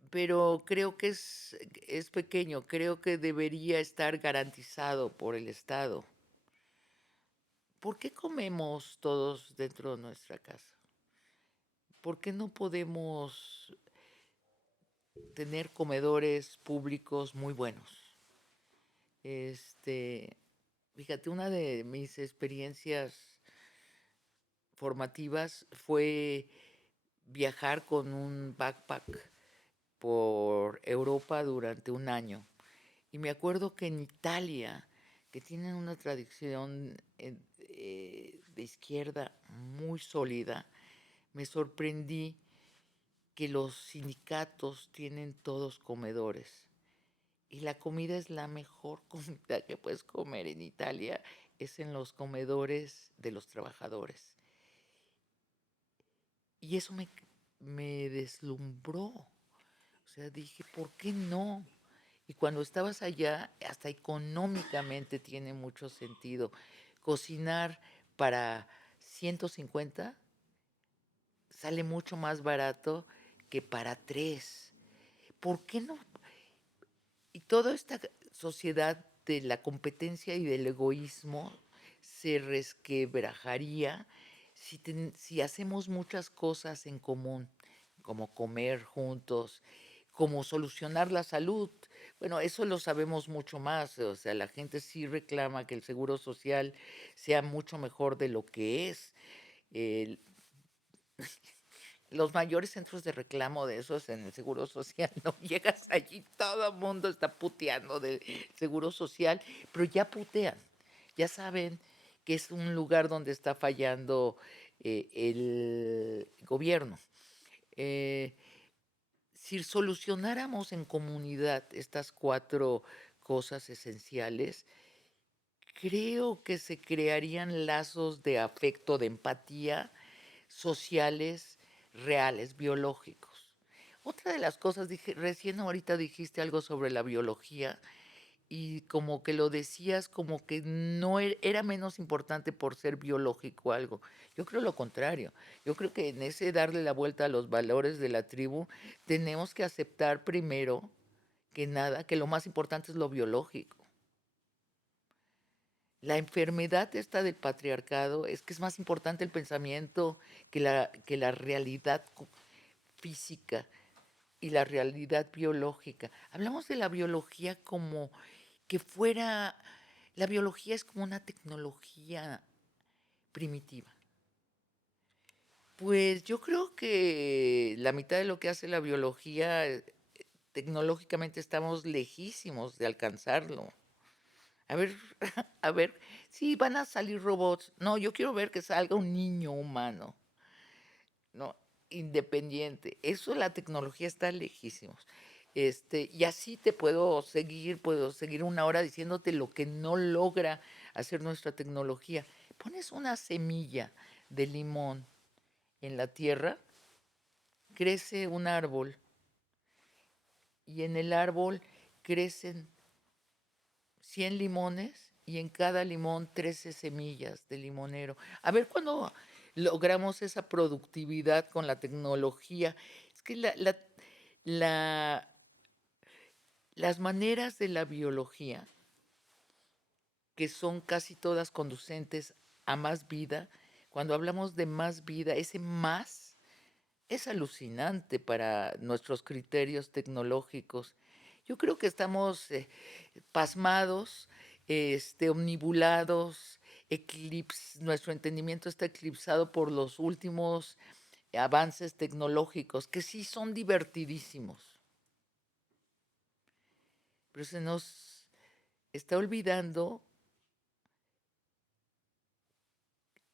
pero creo que es pequeño, creo que debería estar garantizado por el Estado. ¿Por qué comemos todos dentro de nuestra casa? ¿Por qué no podemos tener comedores públicos muy buenos? Este, fíjate, una de mis experiencias formativas fue viajar con un backpack por Europa durante un año. Y me acuerdo que en Italia, que tienen una tradición de izquierda muy sólida, me sorprendí que los sindicatos tienen todos comedores. Y la comida es la mejor comida que puedes comer en Italia, es en los comedores de los trabajadores. Y eso me deslumbró. O sea, dije, ¿por qué no? Y cuando estabas allá, hasta económicamente tiene mucho sentido. Cocinar para 150 sale mucho más barato que para tres. ¿Por qué no? Y toda esta sociedad de la competencia y del egoísmo se resquebrajaría si hacemos muchas cosas en común, como comer juntos, como solucionar la salud. Bueno, eso lo sabemos mucho más, o sea, la gente sí reclama que el seguro social sea mucho mejor de lo que es. El- los mayores centros de reclamo de esos en el Seguro Social, no llegas allí, todo el mundo está puteando del Seguro Social, pero ya putean, ya saben que es un lugar donde está fallando el gobierno. Eh, si solucionáramos en comunidad estas cuatro cosas esenciales, creo que se crearían lazos de afecto, de empatía, sociales, reales, biológicos. Otra de las cosas, dije, recién ahorita dijiste algo sobre la biología y como que lo decías como que no era menos importante por ser biológico algo. Yo creo lo contrario. Yo creo que en ese darle la vuelta a los valores de la tribu, tenemos que aceptar primero que nada, que lo más importante es lo biológico. La enfermedad esta del patriarcado es que es más importante el pensamiento que la realidad física y la realidad biológica. Hablamos de la biología como que fuera, la biología es como una tecnología primitiva. Pues yo creo que la mitad de lo que hace la biología, tecnológicamente estamos lejísimos de alcanzarlo. A ver, a ver, sí, van a salir robots. No, yo quiero ver que salga un niño humano, ¿no? Independiente. Eso la tecnología está lejísimos. Y así te puedo seguir una hora diciéndote lo que no logra hacer nuestra tecnología. Pones una semilla de limón en la tierra, crece un árbol y en el árbol crecen 100 limones y en cada limón 13 semillas de limonero. A ver cuándo logramos esa productividad con la tecnología. Es que la- las maneras de la biología, que son casi todas conducentes a más vida. Cuando hablamos de más vida, ese más es alucinante para nuestros criterios tecnológicos. Yo creo que estamos pasmados, omnibulados, nuestro entendimiento está eclipsado por los últimos avances tecnológicos, que sí son divertidísimos, pero se nos está olvidando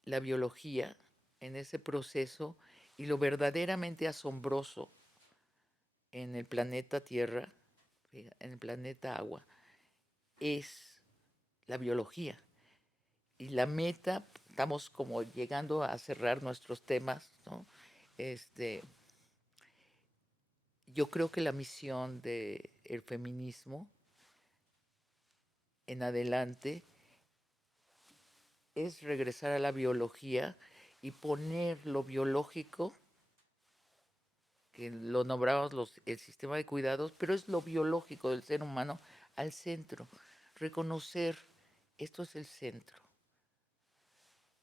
la biología en ese proceso y lo verdaderamente asombroso en el planeta Tierra, en el planeta Agua, es la biología. Y la meta, estamos como llegando a cerrar nuestros temas, ¿no? Yo creo que la misión del feminismo en adelante es regresar a la biología y poner lo biológico, que lo nombramos el sistema de cuidados, pero es lo biológico del ser humano al centro. Reconocer, esto es el centro.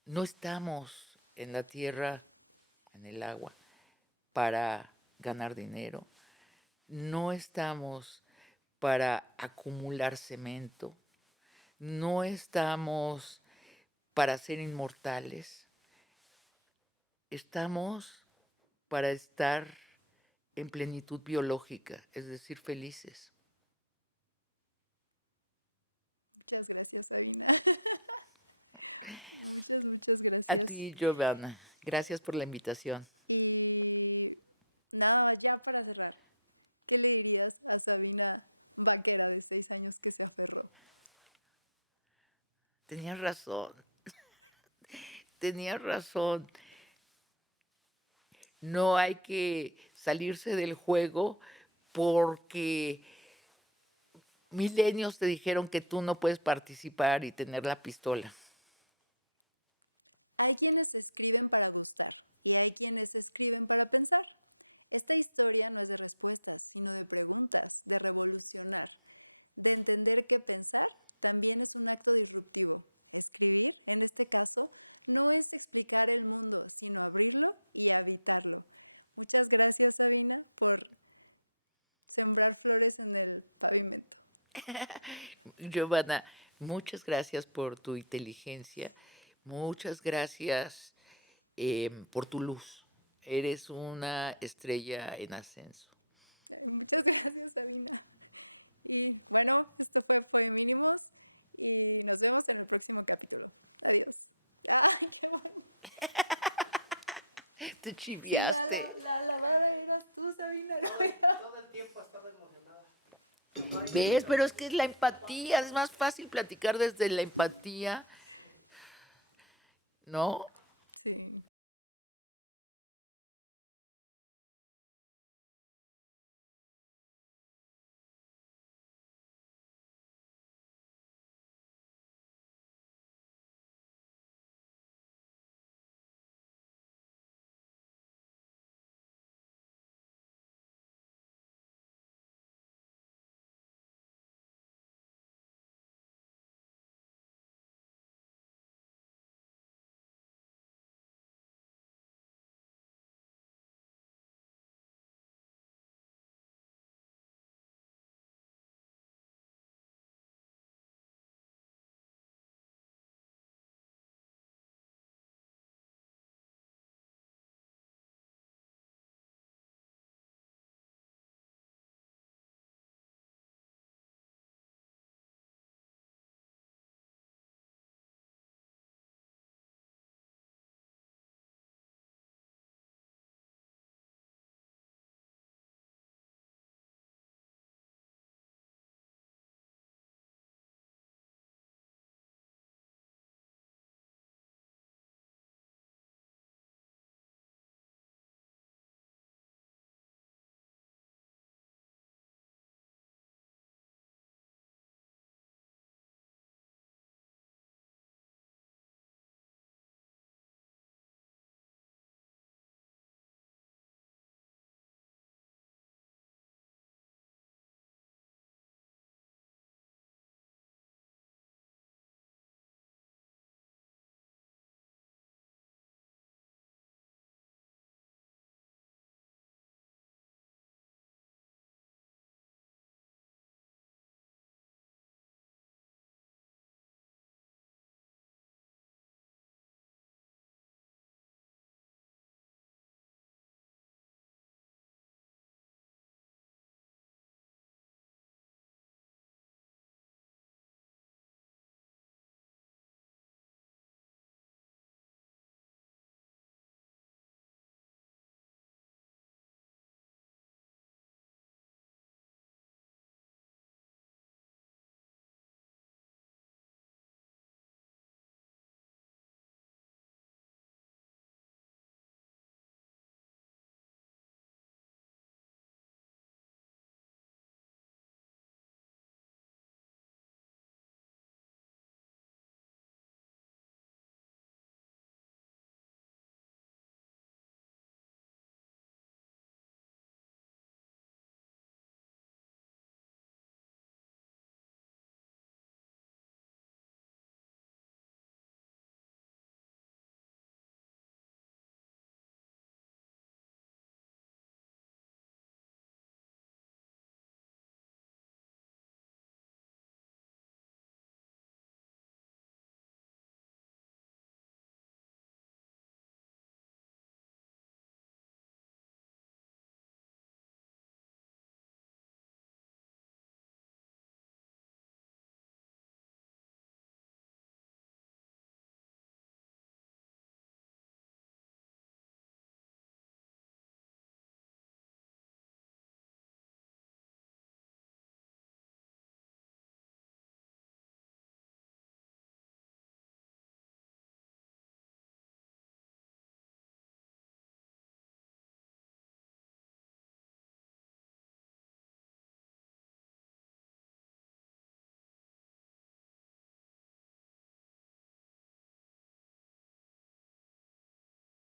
No estamos en la tierra, en el agua, para ganar dinero. No estamos para acumular cemento. No estamos para ser inmortales. Estamos para estar en plenitud biológica, es decir, felices. Muchas gracias, Karina. Muchas gracias. A ti, Giovanna, gracias por la invitación. Y nada, ya para cerrar, ¿qué le dirías a Sabrina Vaquera de 6 años que se aferró? Tenías razón, tenías razón. No hay que salirse del juego porque milenios te dijeron que tú no puedes participar y tener la pistola. Hay quienes escriben para buscar y hay quienes escriben para pensar. Esta historia no es de respuestas, sino de preguntas, de revolucionar, de entender que pensar también es un acto disruptivo. Escribir, en este caso, no es explicar el mundo, sino abrirlo y habitarlo. Muchas gracias, Sabina, por sembrar flores en el pavimento. Giovanna, muchas gracias por tu inteligencia, muchas gracias por tu luz. Eres una estrella en ascenso. Muchas gracias, Sabina. Y bueno, esto fue Poemimos y nos vemos en el próximo capítulo. Adiós. Te chiviaste. La barra eras tú, Sabina. Todo el tiempo estaba emocionada. ¿Ves? Pero es que es la empatía, es más fácil platicar desde la empatía, ¿no?